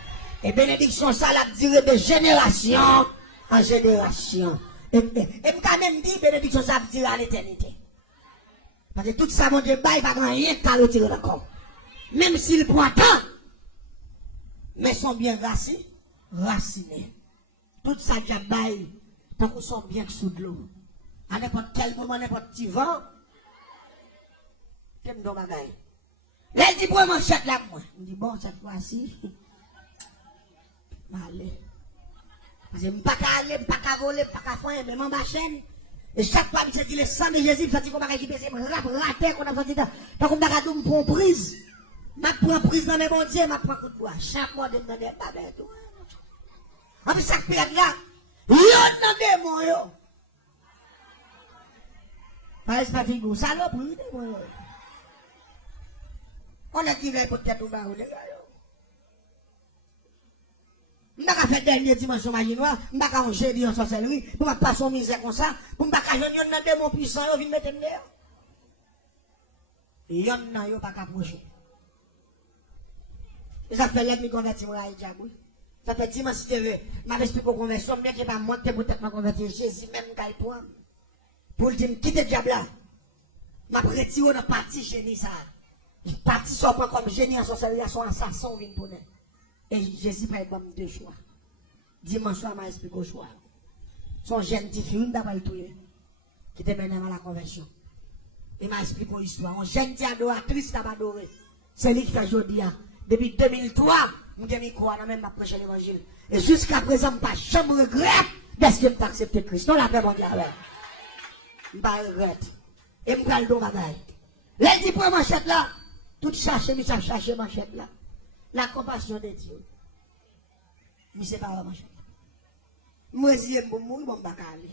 Et bénédiction, ça la durée de génération en génération. Et quand même dit, bénédiction, ça va durer à l'éternité. Parce que tout ça, mon Dieu, il va rien qu'à le tirer encore. Même s'il prend temps, mais sont bien racinés. Tout ça, j'ai bail, tant qu'on sont bien sous de l'eau. À n'importe quel moment, n'importe petit vent, t'aimes dans ma bagaille. Là, il dit, pour moi, chèque là, moi. Il dit, bon, cette fois-ci, allez. Parce que je ne peux pas aller, je ne peux pas voler, je ne peux pas faire, mais ma chaîne. Et chaque fois, je dis le sang de Jésus, je dis qu'on va récupérer, rater, qu'on a sorti dans. Donc, on a dit, on prend prise. Je prends prise dans mes bons dieux, je prends coup de bois. Chaque mois, je me demande, pas bien tout. En plus, chaque période là, il y a un démon, yo. Pas pas figure, salope, oui, démon, yo. On a tiré peut-être au bas, les gars, yo. Je ne vais pas faire dernier dimanche au magie noir, je ne vais pas en jeudi en sorcellerie, pour ne pas passer en misère comme ça, pour ne pas faire un démon puissant, il vient mettre en l'air. Et il y en a qui ne pas approcher. Et ça fait l'aide de convertir à Diable. Ça fait dimanche si tu veux, je m'explique aux conversions, bien que pas moi qui peut-être m'a converti Jésus même quand il prend. Pour dire, quitte le diable là. Je retiré dans partie génie ça. Je parti sur point comme génie en sorcellerie, son assassin vient pour nous. Et Jésus pas eu deux choix. Dimanche soir, je m'explique au choix. Son jeune petit fille, d'après le tuer, qui était mené à la conversion. Il m'a expliqué une histoire. Un jeune petit adoratrice t'a adoré. C'est lui qui fait aujourd'hui. Depuis 2003, je me crois dans même ma prêcher l'évangile. Et jusqu'à présent, je n'ai pas jamais regret d'être que j'ai accepté Christ. Non, la paix mondiale. Je n'ai pas regret. Et je me le dos bagaille. Là, il dit pour manchette là, tout chercher, mais ça chercher manchette là. La compassion de Dieu. Je ne sais pas manchette. Moi, si je suis mourir, je ne vais pas aller.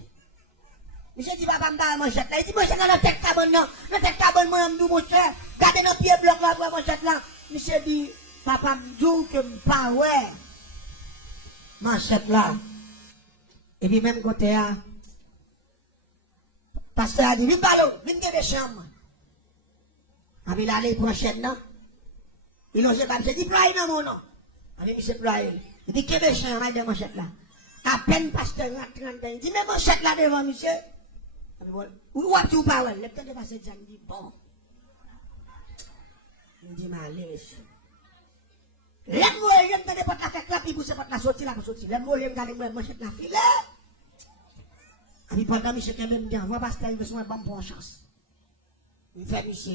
Je dis, papa, je vais manchette là. Il dit, manchette là, dans tête cabane, non. Dans tête cabane, moi, je me dis, mon cher, gardez nos pieds blocs là, pour manchette là. Monsieur dit, papa me dit que je ne pas ouais. Manchette là. Et puis même côté là, Pasteur a dit, viens ballon, viens des chambres. Après, il allait pour la chaîne, non? Il a dit, ploie dans mon nom. Allez, monsieur ploie. Il dit, qu'est-ce que c'est, madame, manchette là? À peine, pasteur, il dit, mais manchette là devant, monsieur. Où as-tu parlé? Le temps de passer, il dit, bon. Il dit, mais allez, monsieur. L'amour, je ne peux pas faire clap, il pousse pas la sortie là pour sortir. L'amour, je ne peux pas manchette la file. Et puis, pendant monsieur, quand même bien, voir pasteur, il veut se mettre pour une chance. Il fait, monsieur.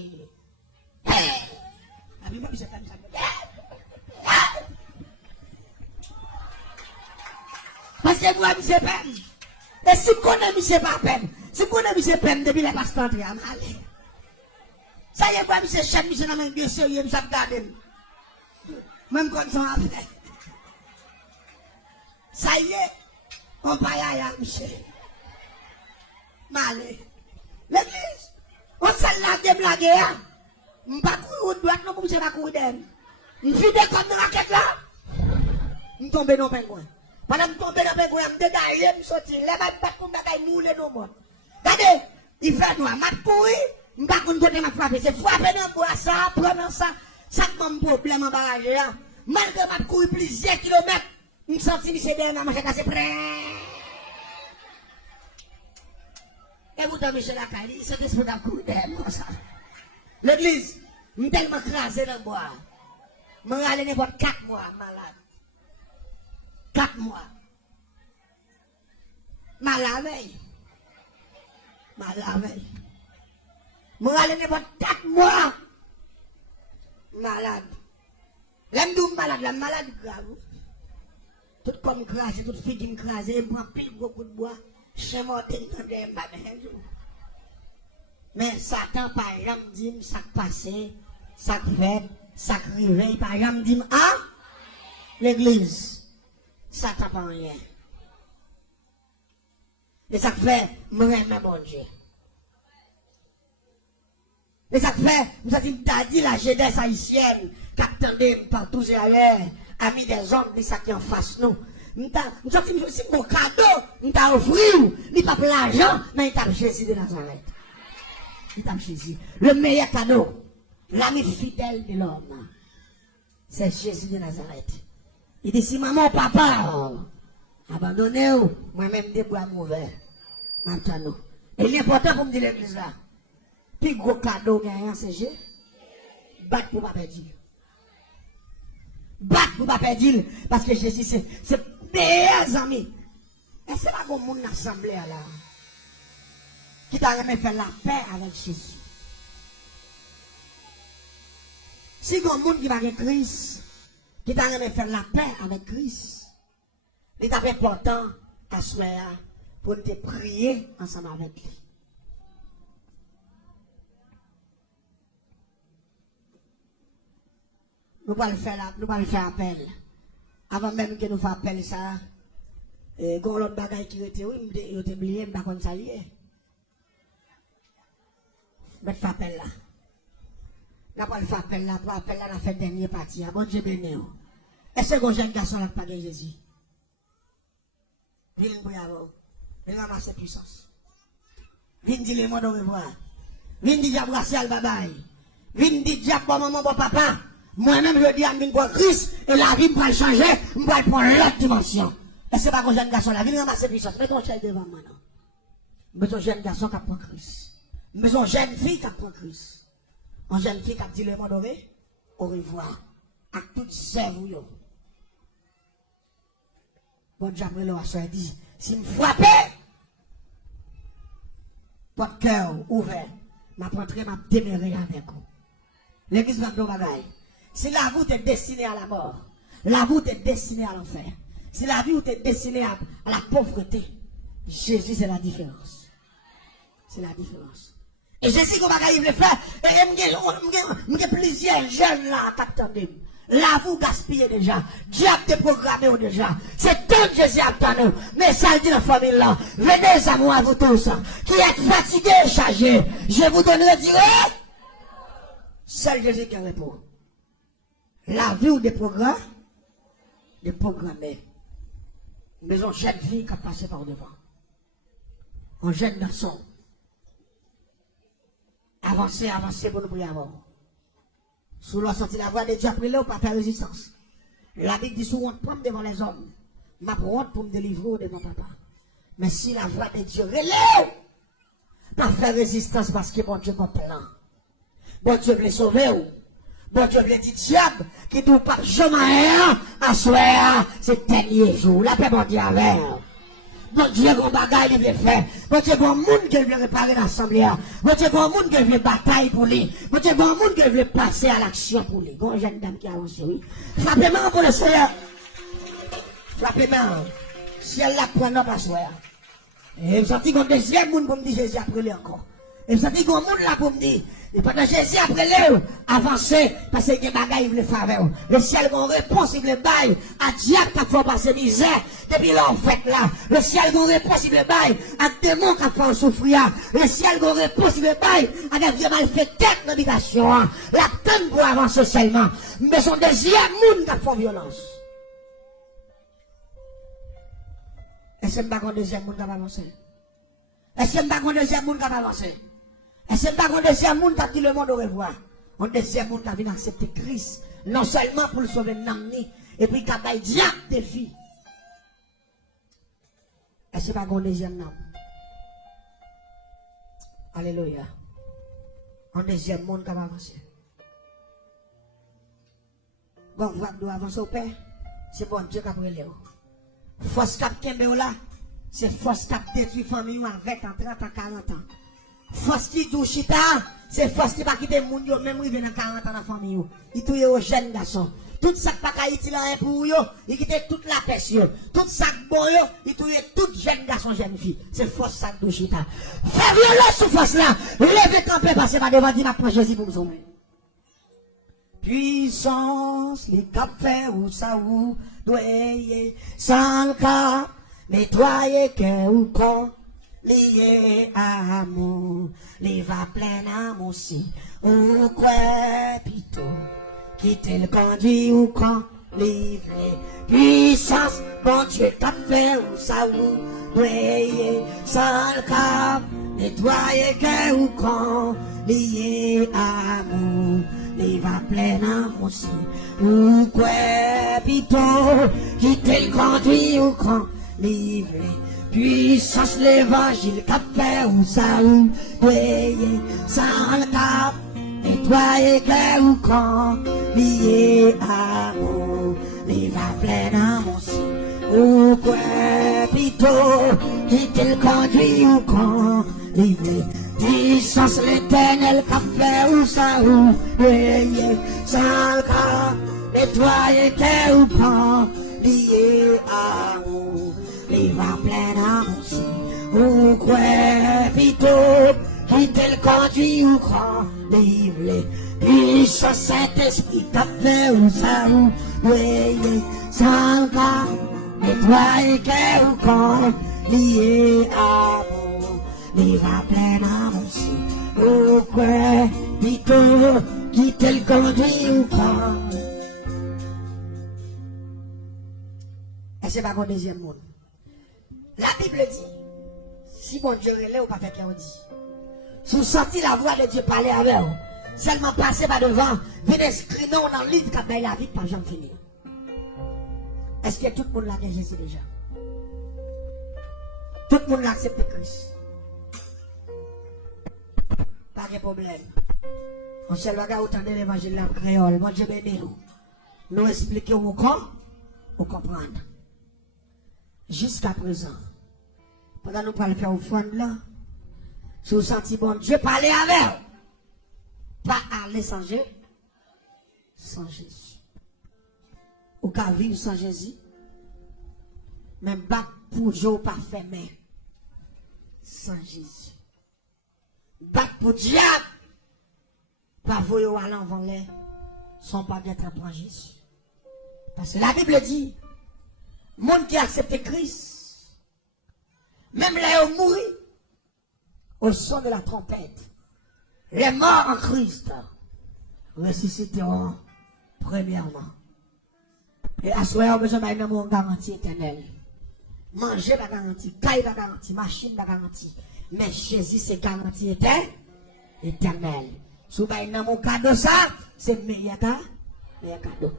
Parce que moi, je peine. Et si vous connaissez, pas peine. Si vous connaissez, peine, depuis les pasteurs, il y a mal. Ça y est, moi, je chef, je n'ai bien sérieux, je vais regarder. Même quand on a fait. Ça y est, on va y aller, monsieur. Malé. L'église, on s'en l'a blagué, hein. Je ne vais pas courir de droite, non, pour ne pas courir d'aime. Je suis des comme de raquette là. Je tombe dans le pingouin. Pendant que je tombe dans le pingouin, je me dégage, je me sortis. Les mains pas pour me mouler dans le monde. Regardez, il fait noir. Je courir, je ne vais pas courir de frapper. C'est frapper dans le bois, ça, prendre ça. Ça me problème en barrage là. Malgré que je courir plusieurs kilomètres, je me sentis que c'est derrière ma manchette assez près. Et vous, Michel Akali, c'est ce que je courir derrière comme ça. L'église, je suis tellement crasé dans le bois. Je suis allé n'importe 4 mois malade. 4 mois. Malade. Malade. Je suis allé n'importe 4 mois. Malade. L'aime malade, la malade grave. Tout comme crasé, toute fille qui me crase, je prends pile gros coup de bois. Je suis mort dans le mais Satan, par exemple, dit, ça passé, ça fait, ça réveille, par exemple, dit, ah, l'église, Satan pas rien. Et ça fait, me remet bon Dieu. Et ça fait, nous avons dit la jeunesse haïtienne, qu'attendez partout et ailleurs, amis des hommes, des ça qui en face nous. Nous avons dit, c'est mon cadeau, nous avons offert, nous pas l'argent, mais nous avons Jésus de Nazareth. Jésus. Le meilleur cadeau, l'ami fidèle de l'homme, c'est Jésus de Nazareth. Il dit, si maman, papa, abandonnez-vous, moi-même, des bois mauvais. Maintenant. Et l'important pour me dire l'église là, plus gros cadeau gagnant, c'est Jésus. Battre pour pas perdre. Battre pour pas perdre, parce que Jésus, c'est meilleurs amis. Et c'est là qu'on monde assemblée là. Qui t'a jamais fait la paix avec Jésus. Si il y a un monde qui va avec Christ, qui t'a jamais fait la paix avec Christ, il est important à ce moment pour te prier ensemble avec lui. Nous allons faire appel. Avant même que nous fassions appel ça, quand l'autre bagaille qui était, oui, je t'ai oublié, je ne sais pas ça lié. Mais tu appel là. N'a pas le appel là, tu appel là, la fait dernier partie. Bon Dieu béni. Est-ce que un jeune garçon n'a pas de Jésus? Viens pour y avoir. Viens ramasser puissance. Viens dire le monde au revoir. Viens dire diable racial babaye. Viens dire diable bon maman bon papa. Moi-même je dis à mon pour Christ et la vie va changer, je vais prendre l'autre dimension. Est-ce que pas un jeune garçon là? Viens ramasser puissance. Mets ton chien devant moi non. Mets ton jeune garçon qui prend Christ. Mais une jeune fille qui a pris Christ. Une jeune fille qui a dit le monde au revoir. À toutes sœurs. Bon Dieu, après le soir dit, si me frappez, votre cœur ouvert, ma rentrée m'a déméré avec vous. L'église va nous bagaille. Si la vie est destinée à la mort, la vie est destinée à l'enfer. Si la vie est destinée à la pauvreté, Jésus c'est la différence. C'est la différence. Et je sais qu'on va y faire. Et il y a plusieurs jeunes là qui attendent. Là, vous gaspillez déjà. Dieu a été programmé déjà. C'est tout Jésus attend. Mais ça dit la famille là. Venez à moi, vous tous, qui êtes fatigués et chargés. Je vous donnerai direct. Seul Jésus qui répond. La vie ou des programmes, des programmés. Mais une jeune fille qui a passé par devant. Un jeune garçon. Avancez, avancez pour nous prier avant. Sous l'on senti la voix de Dieu après là, ou pas faire résistance. La Bible dit, sous on prend devant les hommes, ma honte pour me délivrer devant papa. Mais si la voix de Dieu relève, pas faire résistance parce que bon Dieu mon plan. Bon Dieu veut sauver ou. Bon Dieu veut dire diable qui ne pas jamais à soir, c'est dernier jour. La paix bon Dieu avec. Bon Dieu, bon bagaille, il veut faire. Bon Dieu, bon monde qui veut réparer l'assemblée. Bon Dieu, bon monde qui veut bataille pour lui. Bon Dieu, bon monde qui veut passer à l'action pour lui. Bon jeune dame qui avance, oui. Frappez-moi pour le Seigneur. Frappez-moi. Si elle la prend, non, pas soir. Et je sens qu'on deuxième monde pour me dire Jésus après lui encore. Et je sens qu'on monde là pour me dire. Et pendant Jésus après lui, avancez, parce que les bagailles, il veut faveur. Le ciel, qu'on réponse, il veut bail. À diable, qui fait passer misère. Depuis là, en fait, là. Le ciel, qu'on réponse, il veut bail. À démon, qui fait souffrir. Le ciel, qu'on réponse, il veut bail. À des vieux mal fait tête d'habitation. La tonne pour avancer seulement. Mais son deuxième monde qui fait violence. Est-ce que je ne deuxième monde qui va avancer? Est-ce que je ne deuxième monde qui va avancer? Est-ce que je ne deuxième monde qui a dit le monde au revoir? Un deuxième monde qui a accepté Christ. Non seulement pour le sauver Namni, et puis qui a dit des filles. Est-ce que je ne deuxième nom? Alléluia. Un deuxième monde qui va avancer. Bon, vous doit avancer au Père. C'est bon Dieu qui a pris Léo. Force cap Kembe là, c'est force cap détruit famille avec en 30 ans, 40 ans. Force qui touche chita, c'est force qui va quitter moun yo, même rive dans 40 ans dans famille yo. Il touye aux jeunes garçons. Tout ça pas Haïti là pour yo, il quitte toute la pêche yo. Tout ça bon yo, il touye tout jeune garçon, jeune fille. C'est force ça touche chita. Fais violence sous force là. Levez camper parce que pas devant dire après Jésus pour nous. Puissance, les cafés ou ça ou doyer, sans le cas, nettoyer cœur ou con, lié à amour, les va plein amour aussi, ou quoi pito, quitter le conduit ou quand, livrer, puissance, bon Dieu, café ou ça ou doyer, sans le cas, nettoyer cœur ou con, lié à amour, il va plein aussi. Ou quoi, pito, quitter le conduit ou quand, livrer. Puissance l'évangile, qu'a fait ou ça ou, voyez, sans le cap, nettoyer que ou quand, lié à vous, il va plein aussi. Ou quoi, pito, quitter le conduit ou quand, livrer. Puissance l'éternel qu'a fait ou ça ou, voyez, sans le cap, nettoyer que ou quand, lié à vous, il va plein aussi. Ou quoi, pito, quitter le conduit ou quand, livrer. Puissance Saint-Esprit qu'a fait ou ça ou, voyez, sans le cap, nettoyer que ou quand, lié à vous. Il va plein aussi. Ou quoi, pito, quitter le conduit ou pas. Et c'est pas mon deuxième monde. La Bible dit, si mon Dieu relève ou pas fait qu'on dit. Si vous sentez la voix de Dieu parler avec vous, seulement passer par devant, venez inscrire dans le livre qui a la vie pour jamais finir. Est-ce que tout le monde l'a gagné Jésus déjà? Tout le monde l'a accepté Christ. Pas de problème. On se regarde autant de l'évangile en créole. Moi, je bénis nous. Nous expliquer où on comprendre. Jusqu'à présent, pendant nous parlons faire offrande là, si vous sentez bon Dieu parler avec vous, pas aller sans Jésus. Sans Jésus. Ou qu'à vivre sans Jésus. Même pas pour Dieu pas fermé. Sans Jésus. Battre pour diable. Pas voyer à l'envers les. Sont pas d'être pour Jésus. Parce que la Bible dit, monde qui a accepté Christ, même là où mourir, au son de la trompette, les morts en Christ ressusciteront premièrement. Et à ce moment, besoin d'une garantie éternelle. Manger la garantie, caille la garantie, machine la garantie. Mais Jésus, c'est garantie éternelle. éternel. Si vous avez mon cadeau ça, c'est meilleur cadeau.